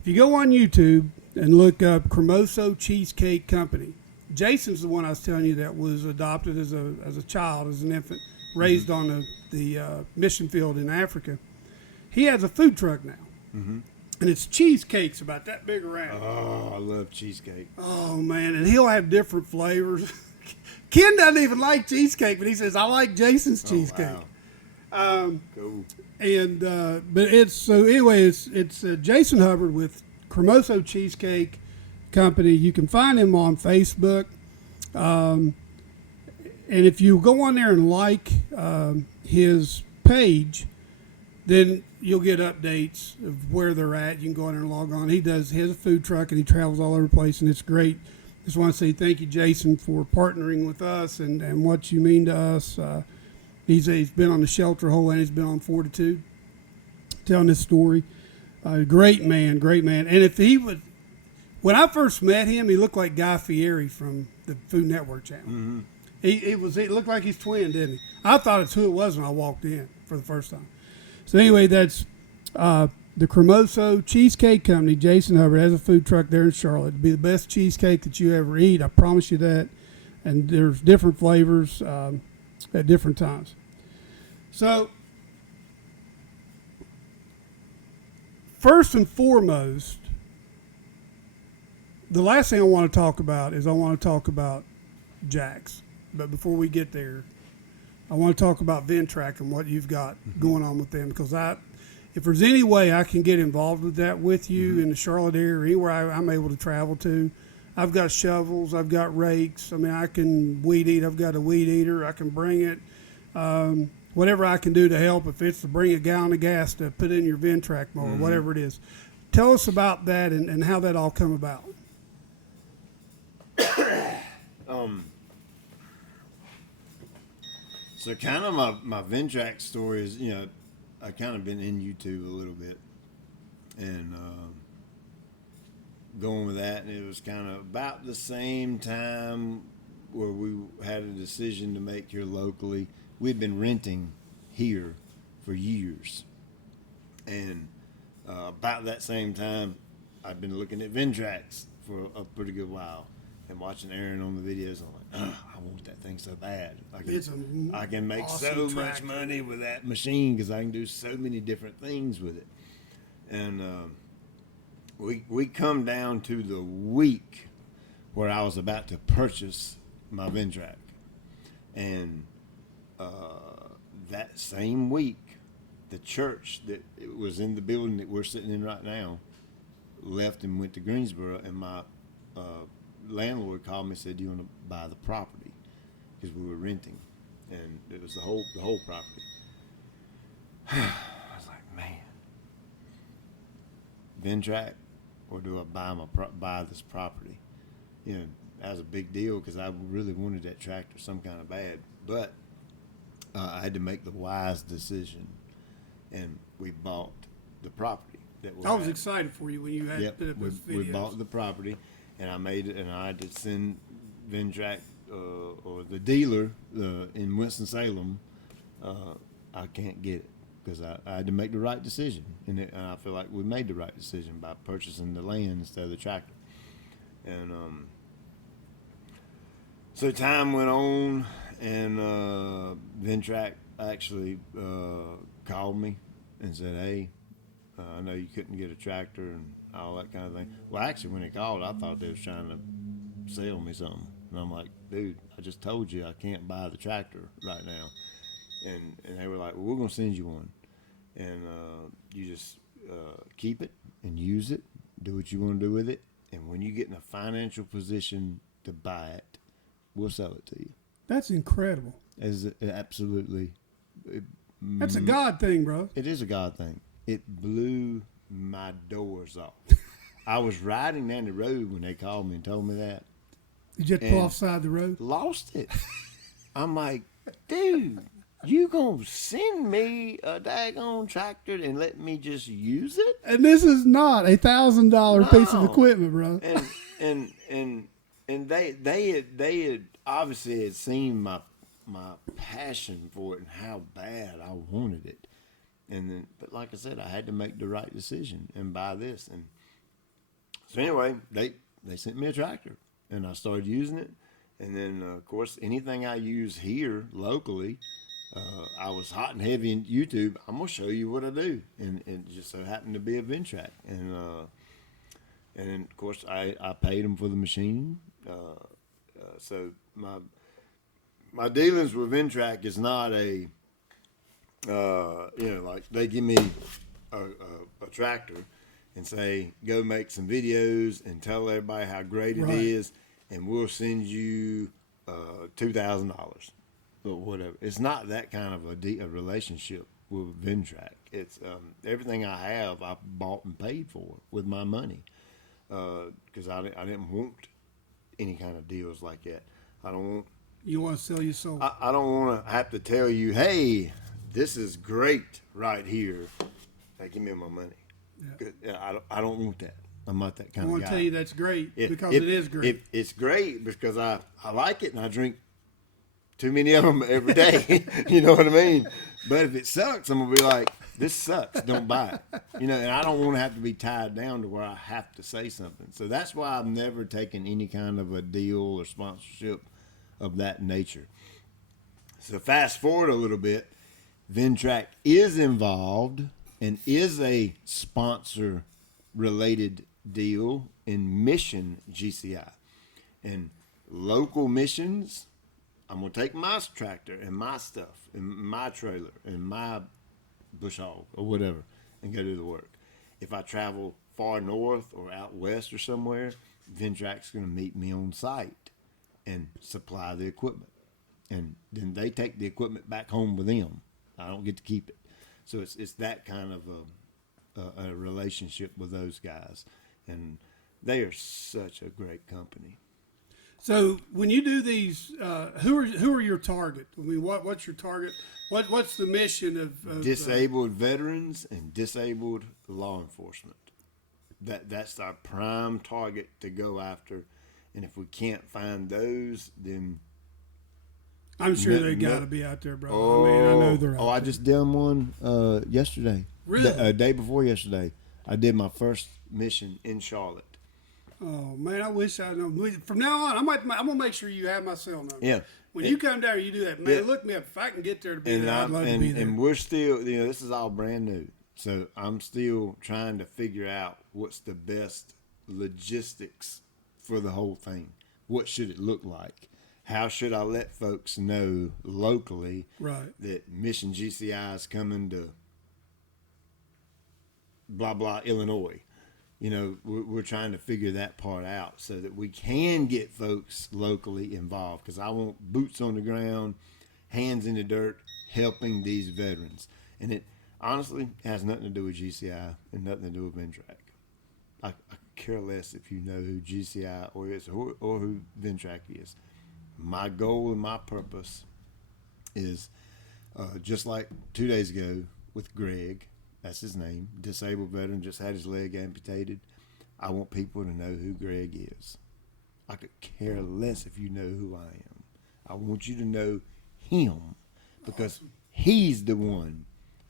if you go on YouTube and look up Cremoso Cheesecake Company, Jason's the one I was telling you that was adopted as a child, as an infant, raised on the mission field in Africa. He has a food truck now, and it's cheesecakes about that big around. Oh, I love cheesecake. Oh man, and he'll have different flavors. Ken doesn't even like cheesecake, but he says, I like Jason's cheesecake. Wow. Cool. And but it's Jason Hubbard with Cremoso Cheesecake Company. You can find him on Facebook. And if you go on there and like his page, then you'll get updates of where they're at. You can go on there and log on. He has a food truck and he travels all over the place, and it's great. Just want to say thank you, Jason, for partnering with us and what you mean to us. He's been on the shelter hole and he's been on Fortitude, telling this story. Great man. And if he would, when I first met him, he looked like Guy Fieri from the Food Network channel. Mm-hmm. He looked like his twin, didn't he? I thought it's who it was when I walked in for the first time. So anyway, that's the Cremoso Cheesecake Company, Jason Hubbard, has a food truck there in Charlotte. It'd be the best cheesecake that you ever eat. I promise you that. And there's different flavors at different times. So, first and foremost, the last thing I want to talk about is I want to talk about jacks. But before we get there, I want to talk about Ventrac and what you've got going on with them, because if there's any way I can get involved with that with you in the Charlotte area or anywhere I'm able to travel to, I've got shovels, I've got rakes. I mean, I can weed eat. I've got a weed eater. I can bring it. Whatever I can do to help, if it's to bring a gallon of gas to put in your Ventrac mower, whatever it is. Tell us about that and how that all come about. So kind of my Ventrac story is, I kind of been in YouTube a little bit and going with that, and it was kind of about the same time where we had a decision to make here locally. We'd been renting here for years, and about that same time, I'd been looking at Ventracs for a pretty good while and watching Aaron on the videos. I'm like, I want that thing so bad. I can make so much money with that machine because I can do so many different things with it. And we come down to the week where I was about to purchase my Ventrac. And that same week, the church that it was in the building that we're sitting in right now left and went to Greensboro, and my landlord called me and said, "Do you want to buy the property?" Because we were renting, and it was the whole property. I was like, man, Ventrac, or do I buy this property? That was a big deal because I really wanted that tractor some kind of bad, but I had to make the wise decision, and we bought the property. I was excited for you when you had put up those videos. We bought the property, and I had to send Ventrac or the dealer in Winston-Salem. I can't get it because I had to make the right decision, and I feel like we made the right decision by purchasing the land instead of the tractor. And so time went on, and Ventrac actually called me and said, "Hey, I know you couldn't get a tractor and all that kind of thing." Well, actually, when he called, I thought they was trying to sell me something. And I'm like, "Dude, I just told you I can't buy the tractor right now." And they were like, "Well, we're going to send you one. And you just keep it and use it, do what you want to do with it. And when you get in a financial position to buy it, we'll sell it to you." That's incredible. Absolutely. That's a God thing, bro. It is a God thing. It blew my doors off. I was riding down the road when they called me and told me that. Did you have to pull offside the road? Lost it. I'm like, dude, you gonna send me a daggone tractor and let me just use it? And this is not $1,000 piece of equipment, bro. And they had obviously had seen my passion for it and how bad I wanted it. And then, but like I said, I had to make the right decision and buy this. And so anyway, they sent me a tractor, and I started using it. And then, of course, anything I use here locally, I was hot and heavy in YouTube. I'm gonna show you what I do, and it just so happened to be a Ventrac. And then, of course, I paid them for the machine. So my dealings with Ventrac is not a like they give me a tractor and say, go make some videos and tell everybody how great it is, and we'll send you $2,000 or whatever. It's not that kind of a relationship with Ventrac. It's everything I have I bought and paid for with my money because I didn't want any kind of deals like that. I don't want. You want to sell your soul. I don't want to have to tell you, hey, this is great right here. Hey, give me my money. Yeah. I don't want that. I'm not that kind of guy. I want to tell you that's great because it is great. It's great because I like it and I drink too many of them every day. You know what I mean? But if it sucks, I'm going to be like, this sucks. Don't buy it. And I don't want to have to be tied down to where I have to say something. So that's why I've never taken any kind of a deal or sponsorship of that nature. So fast forward a little bit, Ventrac is involved and is a sponsor-related deal in Mission GCI. And local missions, I'm going to take my tractor and my stuff and my trailer and my bush hog or whatever and go do the work. If I travel far north or out west or somewhere, Ventrac's going to meet me on site and supply the equipment. And then they take the equipment back home with them. I don't get to keep it. So it's that kind of a relationship with those guys. And they are such a great company. So when you do these, who are your target? I mean, what's your target? What's the mission of disabled veterans and disabled law enforcement? That's our prime target to go after. And if we can't find those, then I'm sure they got to be out there, bro. I mean, I know they're out there. I just did one yesterday. Really? Day before yesterday. I did my first mission in Charlotte. Oh man, I wish I know. From now on, I'm gonna make sure you have my cell number. Yeah. When you come down, you do that, man. Look me up. If I can get there to be there, I'd love to be there. And we're still, this is all brand new. So I'm still trying to figure out what's the best logistics for the whole thing. What should it look like? How should I let folks know locally that Mission GCI is coming to blah, blah, Illinois? We're trying to figure that part out so that we can get folks locally involved, because I want boots on the ground, hands in the dirt, helping these veterans. And it honestly has nothing to do with GCI and nothing to do with Ventrac. I care less if you know who GCI is or who Ventrac is. My goal and my purpose is just like 2 days ago with Greg, that's his name, disabled veteran, just had his leg amputated. I want people to know who Greg is. I could care less if you know who I am. I want you to know him, because he's the one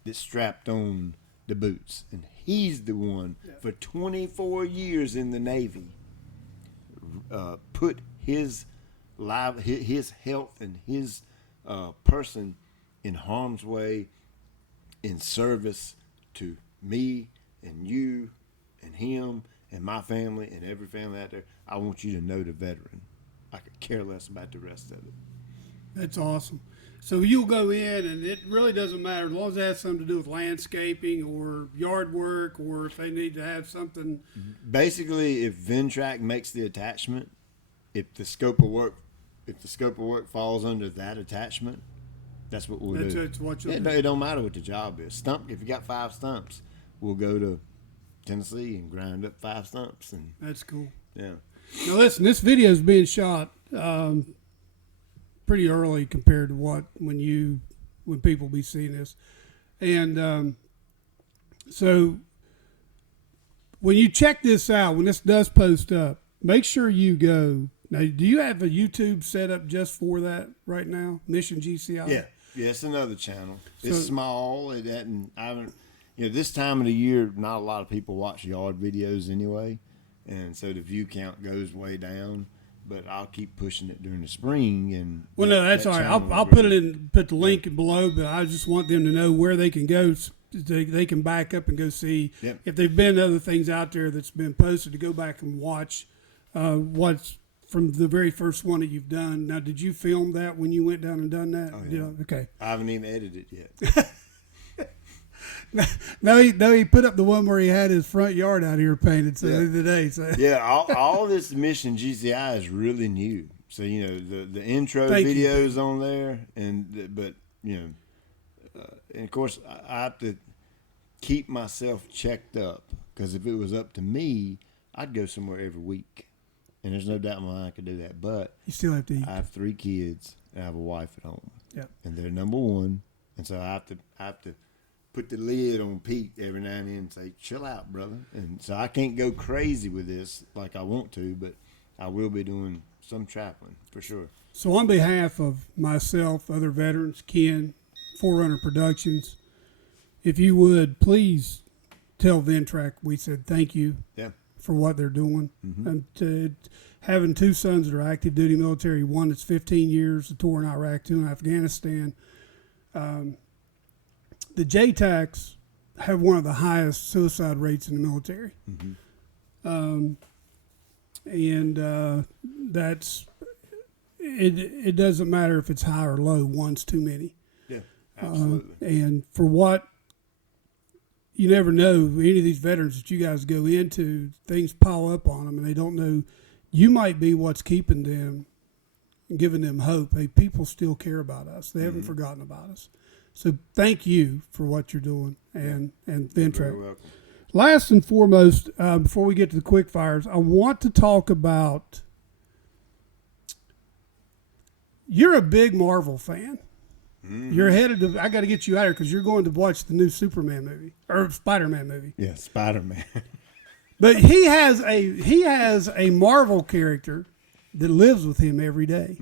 that strapped on the boots, and he's the one for 24 years in the Navy put his health and his person in harm's way in service to me and you and him and my family and every family out there. I want you to know the veteran. I could care less about the rest of it. That's awesome. So you'll go in, and it really doesn't matter as long as it has something to do with landscaping or yard work, or if they need to have something. Basically, if Ventrac makes the attachment, if the scope of work falls under that attachment, that's what we'll do. That's what you'll do. It don't matter what the job is. If you got 5 stumps, we'll go to Tennessee and grind up 5 stumps. And that's cool. Yeah. Now listen, this video is being shot pretty early compared to when people be seeing this, and so when you check this out, when this does post up, make sure you go. Now, do you have a YouTube set up just for that right now? Mission GCI? Yeah, it's another channel. It's small. I haven't, this time of the year, not a lot of people watch yard videos anyway, and so the view count goes way down. But I'll keep pushing it during the spring. And well, no, that's all right. I'll put the link below, but I just want them to know where they can go. They can back up and go see if there've been other things out there that's been posted, to go back and watch what's from the very first one that you've done. Now, did you film that when you went down and done that? Oh, yeah. Okay. I haven't even edited it yet. No, he put up the one where he had his front yard out here painted today. So. Yeah, all this Mission GCI is really new. So the intro videos on there, and of course I have to keep myself checked up, because if it was up to me, I'd go somewhere every week, and there's no doubt in my mind I could do that. But you still have to eat. I have 3 kids and I have a wife at home. Yeah, and they're number one, and so I have to put the lid on Pete every now and then and say, chill out, brother. And so I can't go crazy with this like I want to, but I will be doing some traveling for sure. So on behalf of myself, other veterans, Ken, Forerunner Productions, if you would please tell Ventrac we said thank you Yeah. for what they're doing. And having two sons that are active duty military, one that's 15 years, a tour in Iraq, two in Afghanistan. The JTACs have one of the highest suicide rates in the military. And that's it doesn't matter if it's high or low, one's too many. Yeah, absolutely. And for what, you never know, any of these veterans that you guys go into, things pile up on them and they don't know. You might be what's keeping them, giving them hope. Hey, people still care about us. They haven't forgotten about us. So thank you for what you're doing, and Ventrac. You're welcome. Last and foremost, before we get to the quick fires, I want to talk about, you're a big Marvel fan. You're headed to, I got to get you out here because you're going to watch the new Superman movie or Spider-Man movie. Yeah, Spider-Man. But he has a Marvel character that lives with him every day.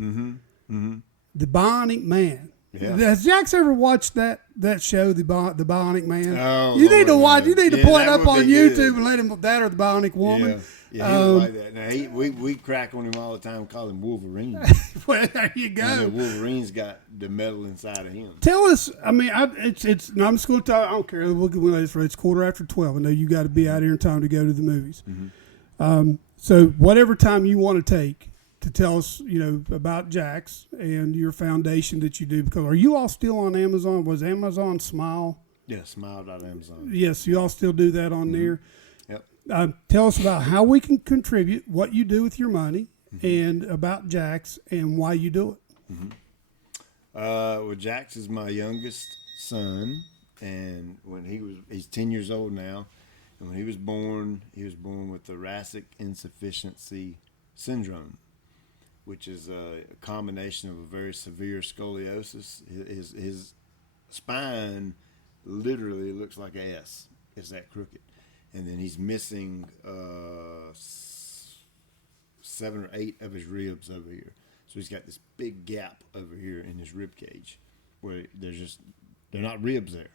The Bionic Man. Yeah. Has Jax ever watched that show, the Bionic Man? Oh, you need to Lord, watch. no. You need to Yeah, pull it that up would on be YouTube good. and let him. That or the Bionic Woman. Yeah, he was like that. Now we crack on him all the time, call him Wolverine. Well, there you You know, go. Wolverine's got the metal inside of him. Tell us. I mean, it's. No, I'm just going to talk. I don't care. It's 12:15. I know you got to be out here in time to go to the movies. So whatever time you want to take to tell us, about Jax and your foundation that you do. Because are you all still on Amazon? Was Amazon Smile? Yeah, smile.amazon. Yes, you all still do that on there. Yep. Tell us about how we can contribute, what you do with your money, and about Jax and why you do it. Well, Jax is my youngest son, and he's 10 years old now. And when he was born with thoracic insufficiency syndrome, which is a combination of a very severe scoliosis. His spine literally looks like an S. It's that crooked. And then he's missing 7 or 8 of his ribs over here. So he's got this big gap over here in his rib cage where they're not ribs there.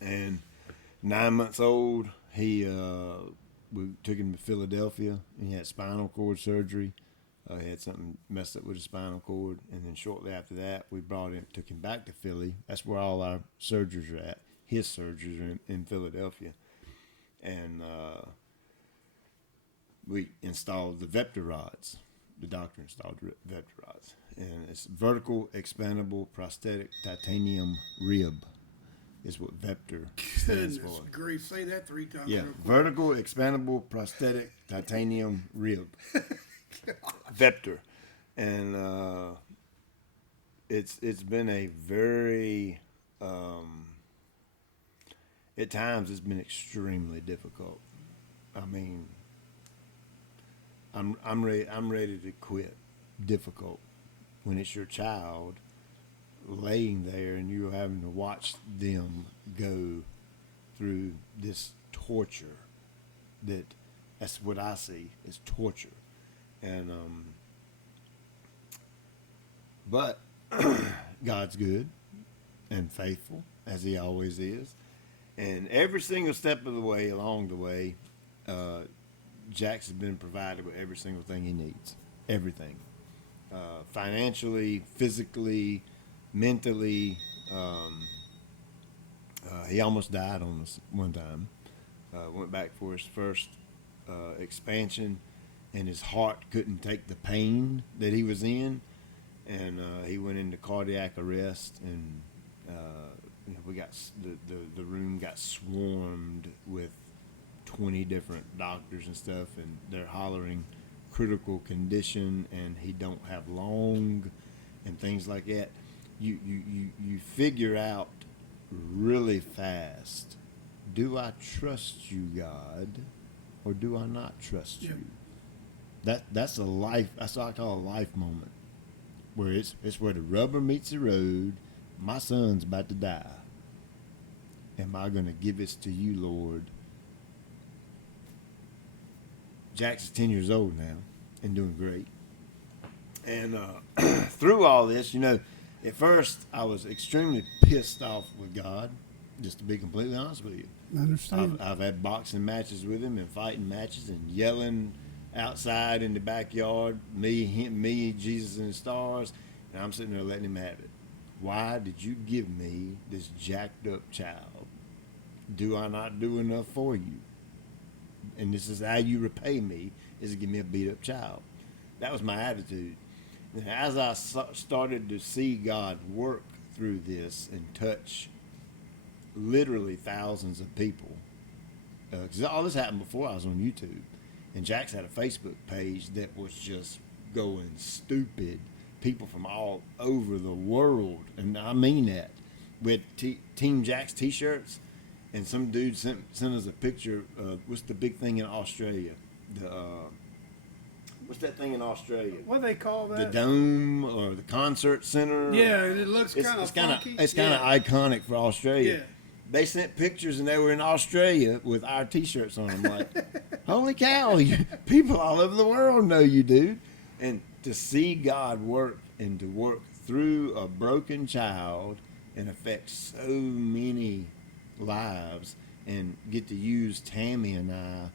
And 9 months old, we took him to Philadelphia, and he had spinal cord surgery. He had something messed up with his spinal cord, and then shortly after that, we took him back to Philly. That's where all our surgeries are at. His surgeries are in Philadelphia, and we installed the Vector rods. The doctor installed Vector rods, and it's vertical expandable prosthetic titanium rib. Is what Vector stands Goodness for. grief! Say that 3 times. Yeah, real quick. vertical expandable prosthetic titanium rib. Vector. And it's been a very at times it's been extremely difficult. I mean, I'm ready to quit. Difficult when it's your child laying there and you're having to watch them go through this torture. That's what I see is torture. And but God's good and faithful as he always is. And every single step of the way, along the way, Jax has been provided with every single thing he needs. Everything. Financially, physically, mentally. He almost died on us one time. Went back for his first expansion, and his heart couldn't take the pain that he was in, and he went into cardiac arrest, and we got the room got swarmed with 20 different doctors and stuff, and they're hollering critical condition, and he don't have long, and things like that. You figure out really fast, do I trust you, God, or do I not trust you? That's a life. That's what I call a life moment, where it's where the rubber meets the road. My son's about to die. Am I going to give this to you, Lord? Jax is 10 years old now and doing great. And through all this, at first I was extremely pissed off with God Just to be completely honest with you. I understand. I've had boxing matches with him and fighting matches and yelling outside in the backyard, me, Jesus and the stars, and I'm sitting there letting him have it. Why did you give me this jacked up child? Do I not do enough for you? And this is how you repay me, is to give me a beat up child. That was my attitude. And as I started to see God work through this and touch literally thousands of people, because all this happened before I was on YouTube, and Jack's had a Facebook page that was just going stupid. People from all over the world, and I mean that. We had Team Jack's t-shirts, and some dude sent us a picture. What's the big thing in Australia? What's that thing in Australia? What do they call that? The Dome or the Concert Center? Yeah, it looks kind of funky. It's kind of iconic for Australia. Yeah. They sent pictures, and they were in Australia with our T-shirts on them. Like, holy cow! People all over the world know you, dude. And to see God work and to work through a broken child and affect so many lives, and get to use Tammy and I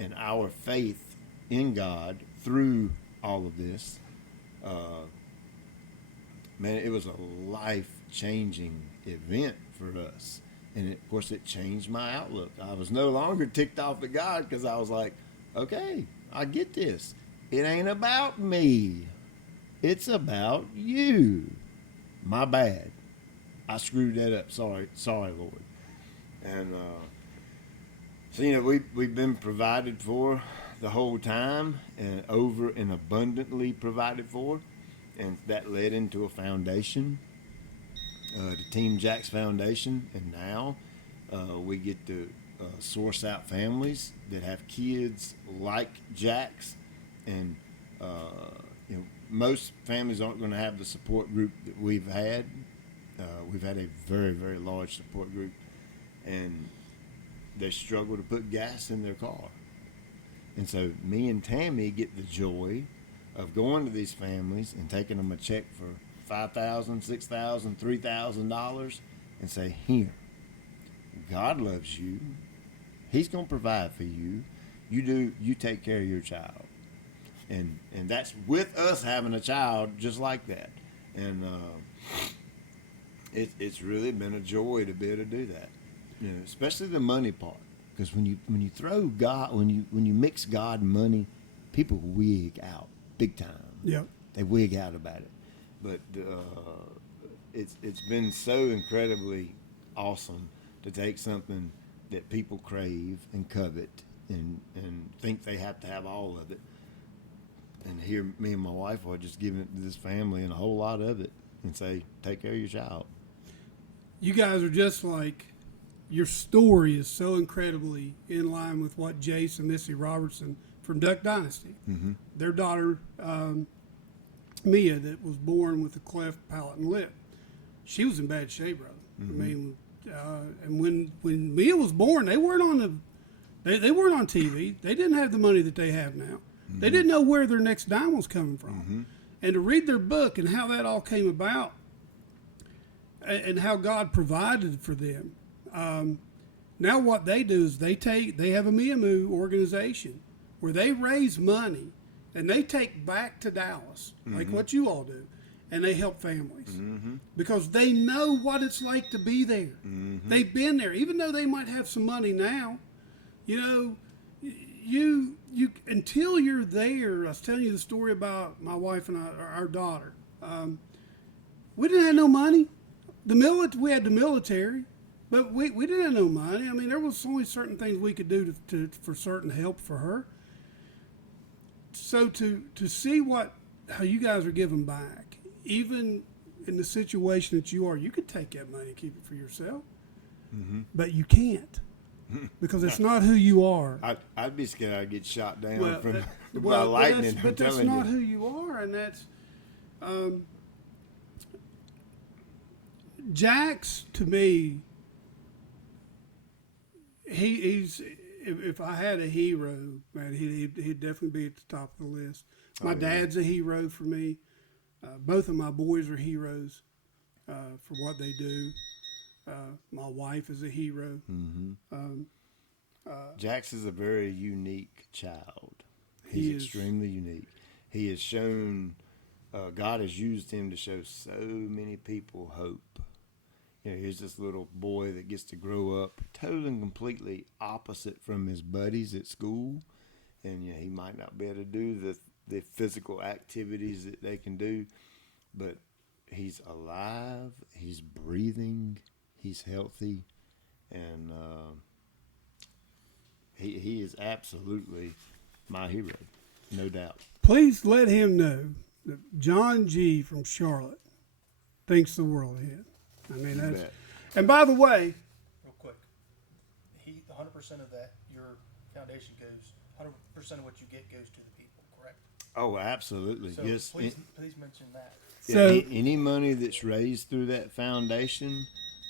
and our faith in God through all of this, man, it was a life-changing event for us. And of course, it changed my outlook. I was no longer ticked off at God, because I was like, okay, I get this. It ain't about me. It's about you. My bad. I screwed that up. Sorry, Lord. And so, we've been provided for the whole time, and over and abundantly provided for. And that led into a foundation, the Team Jack's Foundation. And now we get to source out families that have kids like Jack's. And most families aren't going to have the support group that we've had. We've had a very, very large support group, and they struggle to put gas in their car. And so me and Tammy get the joy of going to these families and taking them a check for $5,000, $6,000, $3,000, and say, here, God loves you. He's going to provide for you. You take care of your child. And that's with us having a child just like that. And it's really been a joy to be able to do that. Especially the money part. Because when you throw God, when you mix God and money, people wig out big time. Yep. They wig out about it. But it's been so incredibly awesome to take something that people crave and covet and think they have to have all of it, and here me and my wife are just giving it to this family and a whole lot of it, and say, take care of your child. You guys are just like, your story is so incredibly in line with what Jace and Missy Robertson from Duck Dynasty, Mm-hmm. their daughter Mia, that was born with a cleft palate and lip. She was in bad shape, brother. Mm-hmm. I mean, and when Mia was born, they weren't on they weren't on TV. They didn't have the money that they have now. Mm-hmm. They didn't know where their next dime was coming from. Mm-hmm. And to read their book and how that all came about, and how God provided for them. Now what they do is they have a Miamu organization where they raise money and they take back to Dallas, Mm-hmm. like what you all do, and they help families Mm-hmm. because they know what it's like to be there. Mm-hmm. They've been there, even though they might have some money now. You until you're there. I was telling you the story about my wife and our daughter. We didn't have no money. We had the military, but we didn't have no money. I mean, there was only certain things we could do for certain help for her. So to see how you guys are giving back, even in the situation that you are, you could take that money and keep it for yourself, Mm-hmm. but you can't because it's not who you are. I'd be scared I'd get shot down by Well, lightning. but that's not who you are, and that's Jax, to me. He's if I had a hero, man, he'd definitely be at the top of the list. My dad's a hero for me. Both of my boys are heroes for what they do. My wife is a hero. Jax is a very unique child. He He's is. extremely unique. He has shown, God has used him to show so many people hope. You know, here's this little boy that gets to grow up totally and completely opposite from his buddies at school. And you know, he might not be able to do the physical activities that they can do, but he's alive, he's breathing, he's healthy, and he is absolutely my hero, no doubt. Please let him know that Jon G from Charlotte thinks the world of him. I mean, You that's. bet. And by the way, Real quick, 100% of that, your foundation goes, 100% of what you get goes to the people, correct? Oh, absolutely. So Yes. please mention that. So- Any money that's raised through that foundation,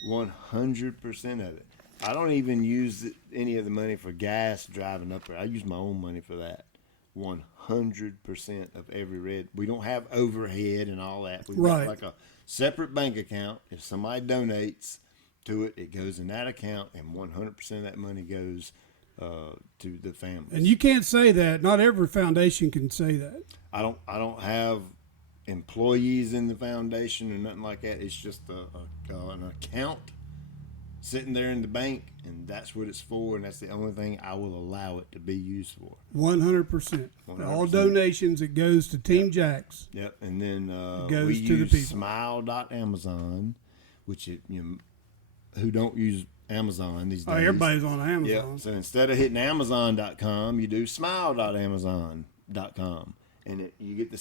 100% of it. I don't even use any of the money for gas driving up there. I use my own money for that. 100% of every red. We don't have overhead and all that. We've Right. got like a separate bank account. If somebody donates to it, it goes in that account, and 100% of that money goes to the families. and you can't say that. Not every foundation can say that. I don't have employees in the foundation or nothing like that. It's just an account sitting there in the bank, and that's what it's for, and that's the only thing I will allow it to be used for. 100%. All 100%. donations, it goes to Team Jax. Yep, and then goes we to the use people. Smile.Amazon, which who don't use Amazon these days. Oh, everybody's on Amazon. Yeah. So instead of hitting Amazon.com, you do Smile.Amazon.com, and you get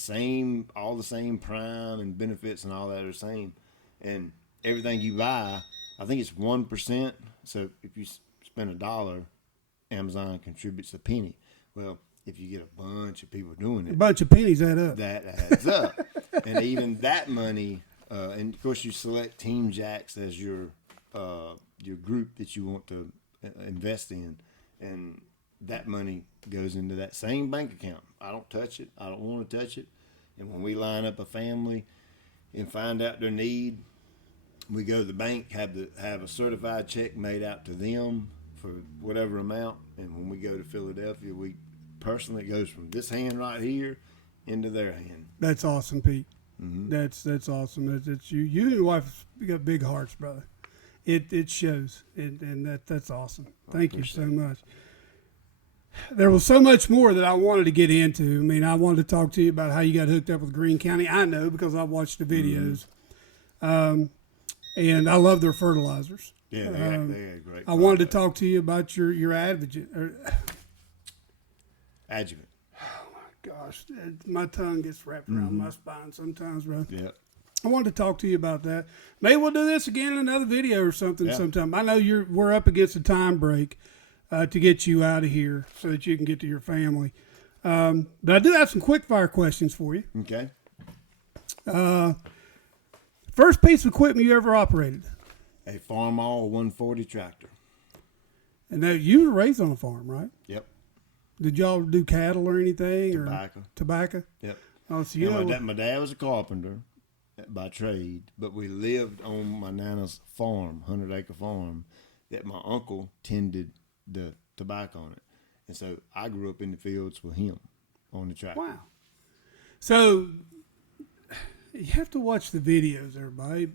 all the same Prime and benefits and all that are the same, and everything you buy, I think it's 1%. So if you spend $1, Amazon contributes a penny. Well, if you get a bunch of people doing A it, bunch of pennies add up. that adds up, and even that money, and of course you select Team Jax as your group that you want to invest in, and that money goes into that same bank account. I don't touch it. I don't want to touch it. And when we line up a family and find out their need, we go to the bank, have a certified check made out to them for whatever amount, and when we go to Philadelphia, it goes from this hand right here into their hand. That's awesome, Pete. Mm-hmm. That's awesome. It's you. You and your wife, you got big hearts, brother. It shows, and that's awesome. Thank you so much. There was so much more that I wanted to get into. I mean, I wanted to talk to you about how you got hooked up with Greene County. I know because I watched the videos, and I love their fertilizers. Yeah, they are great. I wanted to talk to you about your advocate. Adjuvant. Gosh, my tongue gets wrapped around my spine sometimes, bro. Yeah. I wanted to talk to you about that. Maybe we'll do this again in another video or something sometime. I know we're up against a time break to get you out of here so that you can get to your family. But I do have some quick fire questions for you. Okay. First piece of equipment you ever operated? A Farm All 140 tractor. And now you were raised on a farm, right? Yep. Did y'all do cattle or anything? Tobacco. Or tobacco? Yep. Oh, so you know. My dad was a carpenter by trade, but we lived on my nana's farm, 100-acre farm, that my uncle tended the tobacco on it. And so I grew up in the fields with him on the tractor. Wow. So you have to watch the videos, everybody.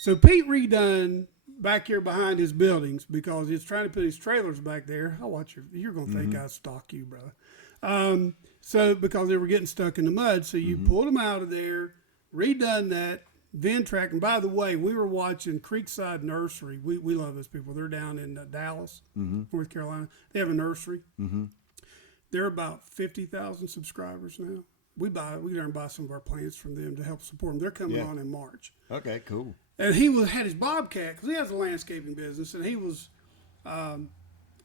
So Pete redone back here behind his buildings because he's trying to put his trailers back there. I'll watch you're gonna think I stalk you, brother. So because they were getting stuck in the mud, so you pulled them out of there, redone that, Ventrac. And by the way, we were watching Creekside Nursery. We love those people. They're down in Dallas, North Carolina. They have a nursery. They're about 50,000 subscribers now. We go there and buy some of our plants from them to help support them. They're coming on in March. Okay, cool. And had his Bobcat because he has a landscaping business, and he had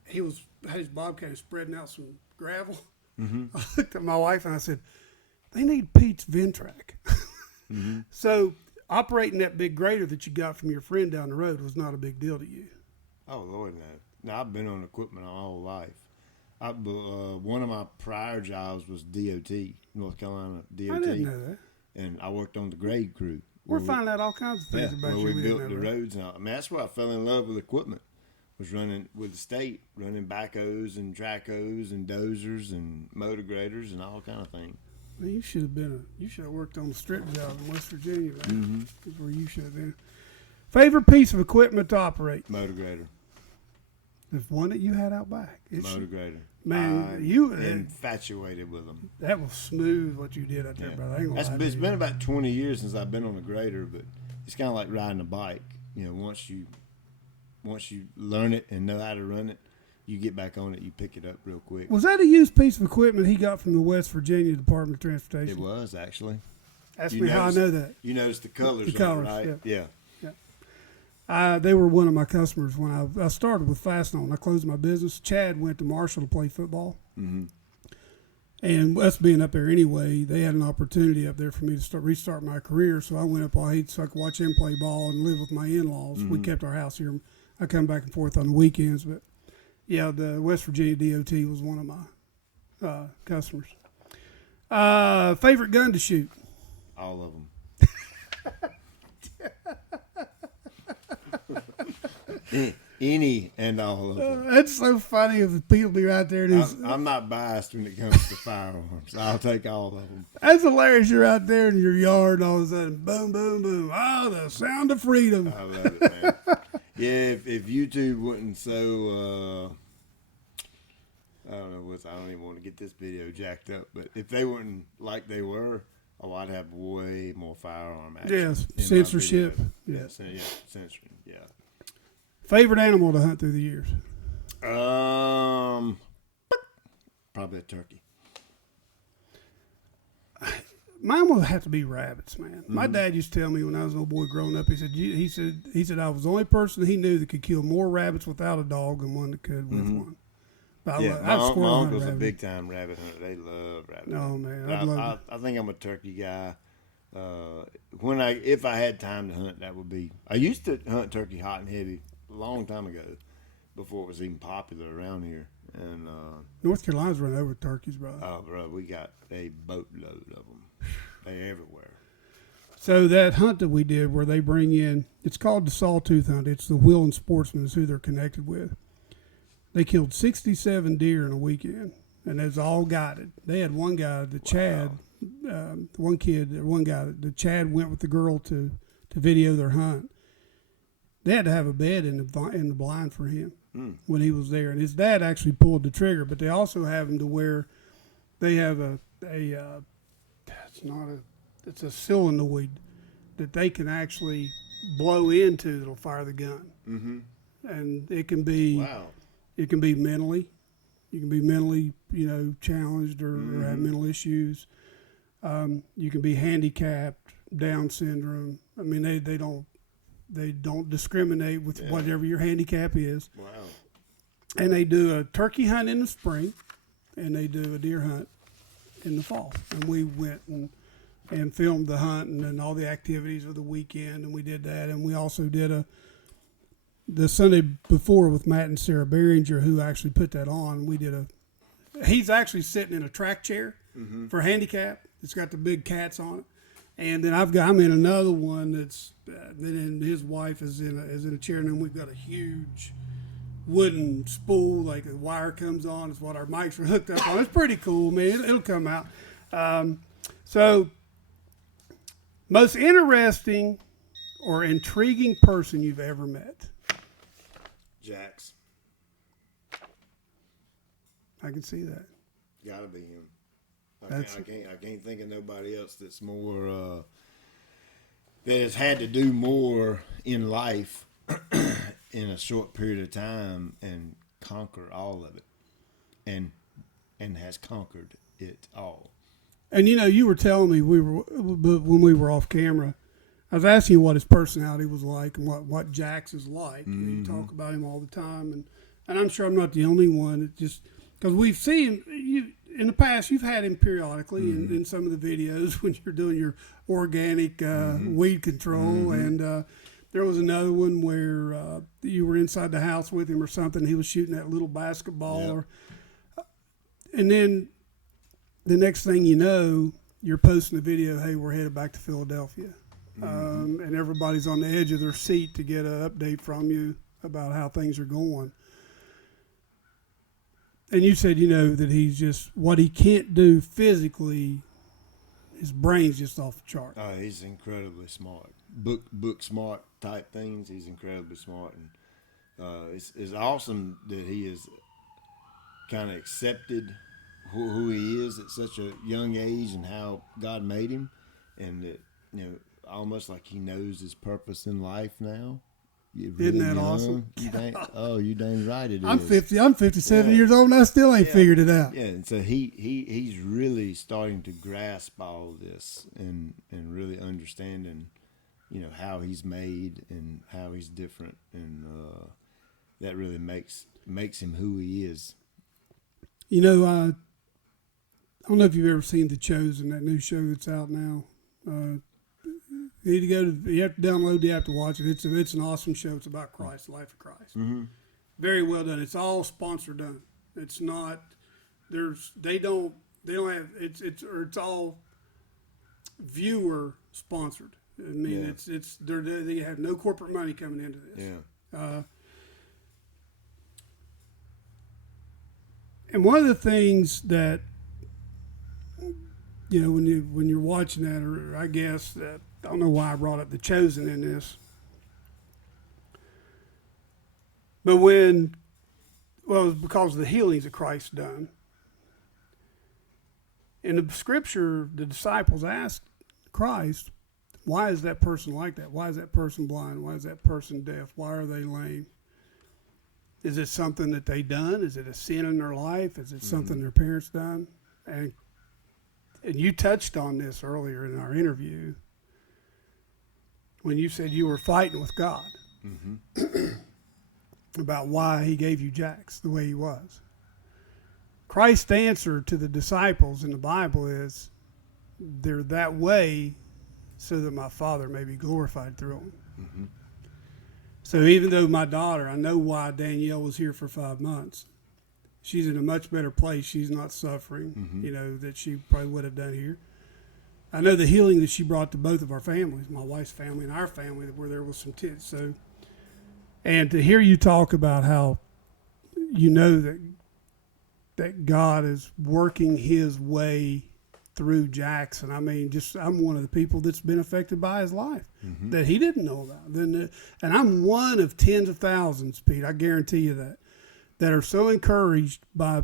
his Bobcat and spreading out some gravel. I looked at my wife and I said, "They need Pete's Ventrac." So operating that big grader that you got from your friend down the road was not a big deal to you. Oh, Lord, no. Now, I've been on equipment my whole life. One of my prior jobs was DOT, North Carolina DOT. I didn't know that. And I worked on the grade crew, We're finding out all kinds of things about you. We we built didn't the know about. roads. And all. I mean, that's where I fell in love with equipment. Was running with the state, running backhoes and trackhoes and dozers and motor graders and all kind of things. Man, you should have worked on the strip job in West Virginia, man. That's where you should have been. Favorite piece of equipment to operate? Motor grader. The one that you had out back. Motor grader. Man, infatuated with them. That was smooth what you did out there, brother. I ain't gonna lie to It's you. been about 20 years since I've been on a grader, but it's kind of like riding a bike. You know, once you learn it and know how to run it, you get back on it, you pick it up real quick. Was that a used piece of equipment he got from the West Virginia Department of Transportation? It was, actually. Ask me how I know that. You noticed the colors, The colors, on it, right? Yeah. They were one of my customers when I started with Fastenal. I closed my business. Chad went to Marshall to play football. Mm-hmm. And us being up there anyway, they had an opportunity up there for me to restart my career. So I went up so I could watch him play ball and live with my in-laws. Mm-hmm. We kept our house here. I come back and forth on the weekends. But, yeah, the West Virginia DOT was one of my customers. Favorite gun to shoot? All of them. Any and all of them. That's so funny if people be right there. I'm not biased when it comes to firearms. I'll take all of them. That's hilarious. You're out there in your yard and all of a sudden, boom, boom, boom. Oh, the sound of freedom. I love it, man. Yeah, if YouTube wasn't so, I don't even want to get this video jacked up, but if they weren't like they were, I'd have way more firearm action. Yes, in my censorship. videos. Yeah, censoring. Yeah. Favorite animal to hunt through the years? Probably a turkey. Mine would have to be rabbits, man. My dad used to tell me when I was a little boy growing up. He said I was the only person he knew that could kill more rabbits without a dog than one that could with one. But My uncle's a big time rabbit hunter. They love rabbit. Oh man, I think I'm a turkey guy. If I had time to hunt, that would be. I used to hunt turkey hot and heavy a long time ago, before it was even popular around here. And North Carolina's run over turkeys, bro. oh, bro, we got a boatload of them. They're everywhere. So that hunt that we did, where they bring in, it's called the Sawtooth Hunt. It's the Wheeling Sportsman is who they're connected with. They killed 67 deer in a weekend, and it's all guided. They had one guy, Chad, the Chad went with the girl to video their hunt. They had to have a bed in the blind for him when he was there, and his dad actually pulled the trigger. But they also have him to where they have it's a solenoid that they can actually blow into that'll fire the gun, and it can be it can be mentally, you can be mentally challenged or have mental issues. You can be handicapped, Down syndrome. I mean they don't discriminate with whatever your handicap is. Wow. And they do a turkey hunt in the spring, and they do a deer hunt in the fall. And we went and filmed the hunt and then all the activities of the weekend, and we did that. And we also did the Sunday before with Matt and Sarah Behringer, who actually put that on. We did he's actually sitting in a track chair for handicap. It's got the big cats on it. And then I'm in another one that's then his wife is in a chair, and then we've got a huge wooden spool, like a wire comes on. It's what our mics are hooked up on. It's pretty cool, man. It'll come out. So, most interesting or intriguing person you've ever met? Jax. I can see that. Gotta be him. I can't think of nobody else that's more that has had to do more in life in a short period of time and conquer all of it, and has conquered it all. And you were telling me when we were off camera, I was asking you what his personality was like and what Jax is like. You talk about him all the time, and I'm sure I'm not the only one. It just because we've seen you. In the past, you've had him periodically in some of the videos when you're doing your organic weed control. And there was another one where you were inside the house with him or something. He was shooting that little basketball. Yep. And then the next thing you know, you're posting a video, hey, we're headed back to Philadelphia. and everybody's on the edge of their seat to get an update from you about how things are going. And you said, that he's just, what he can't do physically, his brain's just off the chart. Oh, he's incredibly smart. Book smart type things. He's incredibly smart, and it's awesome that he has kind of accepted who he is at such a young age and how God made him, and that almost like he knows his purpose in life now. Isn't that awesome? You dang right it is. I'm 50. I'm 57 years old, and I still ain't figured it out. Yeah, and so he's really starting to grasp all of this and really understanding, how he's made and how he's different, and that really makes him who he is. I don't know if you've ever seen The Chosen, that new show that's out now. You need to you have to download, you have to watch it. It's an awesome show. It's about Christ, the life of Christ. Mm-hmm. Very well done. It's all sponsor done. It's not, they don't have, it's all viewer sponsored. I mean, they have no corporate money coming into this. Yeah. And one of the things that, when you're watching that, or I guess that, I don't know why I brought up The Chosen in this, but it was because of the healings that Christ done. In the scripture, the disciples asked Christ, why is that person like that? Why is that person blind? Why is that person deaf? Why are they lame? Is it something that they done? Is it a sin in their life? Is it something their parents done? And you touched on this earlier in our interview when you said you were fighting with God about why he gave you Jax the way he was. Christ's answer to the disciples in the Bible is, they're that way so that my Father may be glorified through them. Mm-hmm. So even though my daughter, I know why Danielle was here for 5 months. She's in a much better place. She's not suffering, that she probably would have done here. I know the healing that she brought to both of our families, my wife's family and our family, where there was some tits. So, and to hear you talk about how that God is working his way through Jackson. I mean, I'm one of the people that's been affected by his life that he didn't know about. And I'm one of tens of thousands, Pete, I guarantee you that are so encouraged by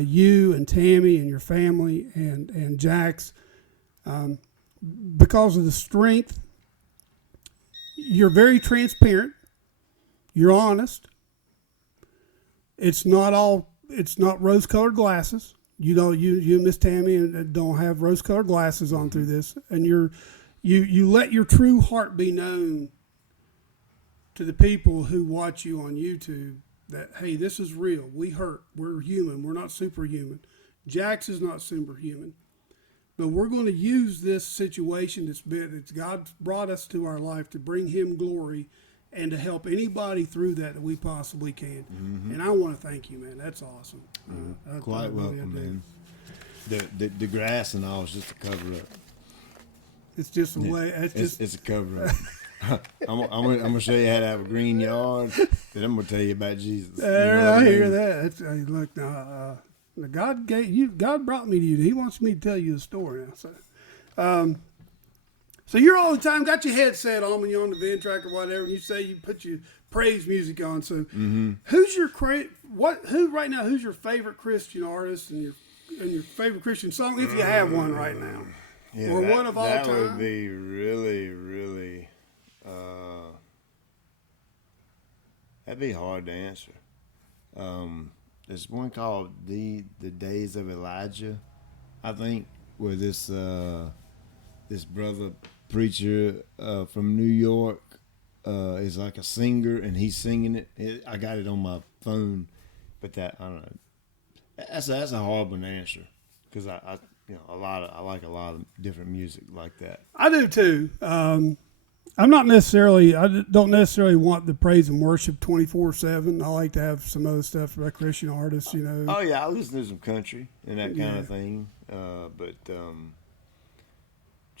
you and Tammy and your family and Jax, because of the strength. You're very transparent. You're honest. It's not rose-colored glasses. You and Miss Tammy don't have rose-colored glasses on through this, and you let your true heart be known to the people who watch you on YouTube. That, hey, this is real. We hurt. We're human. We're not superhuman. Jax is not superhuman. But we're going to use this situation that's God brought us to our life to bring him glory and to help anybody through that we possibly can. Mm-hmm. And I want to thank you, man. That's awesome. Quite welcome, man. The grass and all is just a cover up. It's just a way. It's a cover up. I'm gonna show you how to have a green yard. Then I'm gonna tell you about Jesus. I hear that. Look, God brought me to you. He wants me to tell you the story now. So you're all the time got your headset on when you're on the van track or whatever, and you say you put your praise music on. So who's your who's your favorite Christian artist and your favorite Christian song, if you have one right now, or one of all time? That would be really, really. That'd be hard to answer. There's one called the Days of Elijah, I think, where this brother preacher from New York is like a singer, and he's singing it. I got it on my phone, but I don't know. That's a hard one to answer because I like a lot of different music like that. I do too. I don't necessarily want the praise and worship 24/7. I like to have some other stuff about Christian artists, Oh yeah, I listen to some country and that kind of thing. But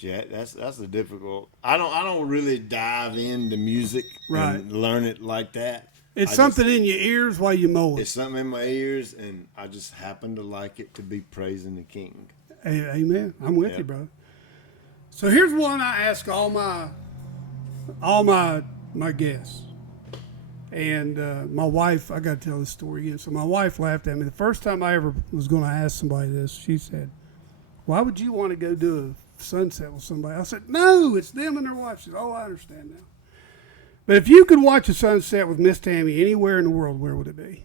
Yeah, that's a difficult. I don't really dive into music Right. and learn it like that. It's I something in your ears while you mow It's it. something in my ears, and I just happen to like it to be praising the King. Amen. I'm with Yep. you, brother. So here's one I ask all my guests. And my wife, I got to tell this story again. So my wife laughed at me. The first time I ever was going to ask somebody this, she said, "Why would you want to go do a sunset with somebody?" I said, "No, it's them and their wife." She said, "Oh, I understand now." But if you could watch a sunset with Miss Tammy anywhere in the world, where would it be?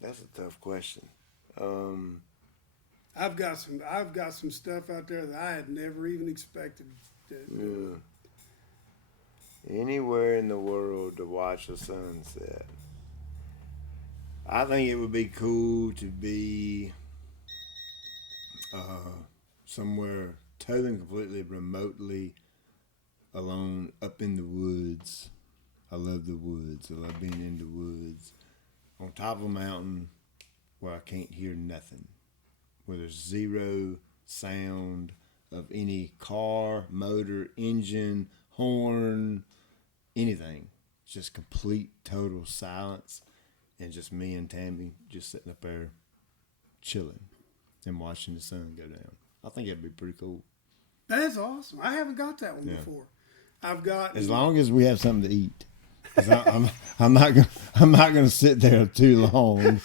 That's a tough question. I've got some stuff out there that I had never even expected. Anywhere in the world to watch a sunset. I think it would be cool to be somewhere totally and completely remotely alone up in the woods. I love the woods. I love being in the woods. On top of a mountain where I can't hear nothing. Where there's zero sound of any car, motor, engine, horn, anything. It's just complete, total silence. And just me and Tammy just sitting up there chilling and watching the sun go down. I think that'd be pretty cool. That's awesome. I haven't got that one Yeah. before. I've got As long as we have something to eat. 'Cause I'm not gonna sit there too long.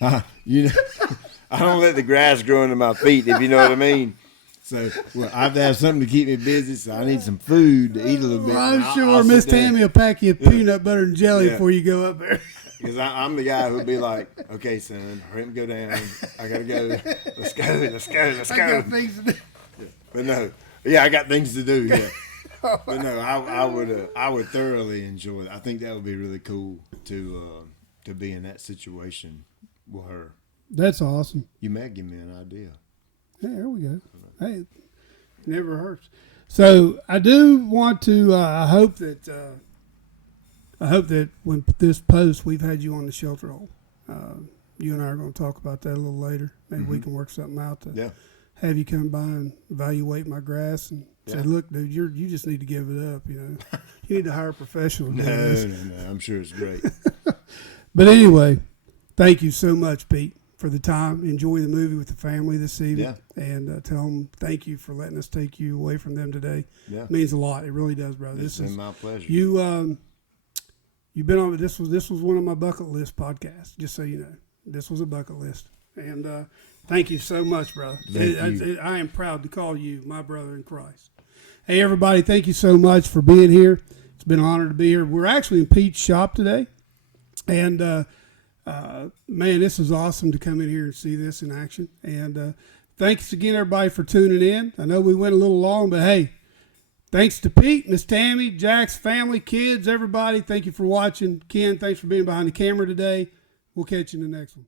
I don't let the grass grow under my feet, if you know what I mean. So I have to have something to keep me busy. So I need some food to eat a little bit. I'm I'll sure sit Miss there. Tammy will pack you a peanut butter and jelly Yeah. before you go up there. Because I'm the guy who'd be like, "Okay, son, hurry up and go down. I gotta go. Let's go. I got things to do. But no, yeah, I got things to do. Yeah, but no, I would thoroughly enjoy it. I think that would be really cool to be in that situation with her. That's awesome. You may give me an idea. Hey, there we go. Hey, it never hurts. So I do want to. I hope that when this post, we've had you on the shelter hole. You and I are going to talk about that a little later. Maybe we can work something out to Yeah. have you come by and evaluate my grass and say, Yeah. "Look, dude, you just need to give it up. You know, you need to hire a professional." to do No, this." no. I'm sure it's great. But anyway, thank you so much, Pete, for the time. Enjoy the movie with the family this evening. Yeah. And tell them thank you for letting us take you away from them today. Yeah. It means a lot. It really does, brother. It's been my pleasure. You've been on this was one of my bucket list podcasts, just so you know. This was a bucket list. And thank you so much, brother. Thank you. I am proud to call you my brother in Christ. Hey, everybody, thank you so much for being here. It's been an honor to be here. We're actually in Pete's shop today. And, man, this is awesome to come in here and see this in action. And thanks again, everybody, for tuning in. I know we went a little long, but, hey, thanks to Pete, Miss Tammy, Jack's family, kids, everybody. Thank you for watching. Ken, thanks for being behind the camera today. We'll catch you in the next one.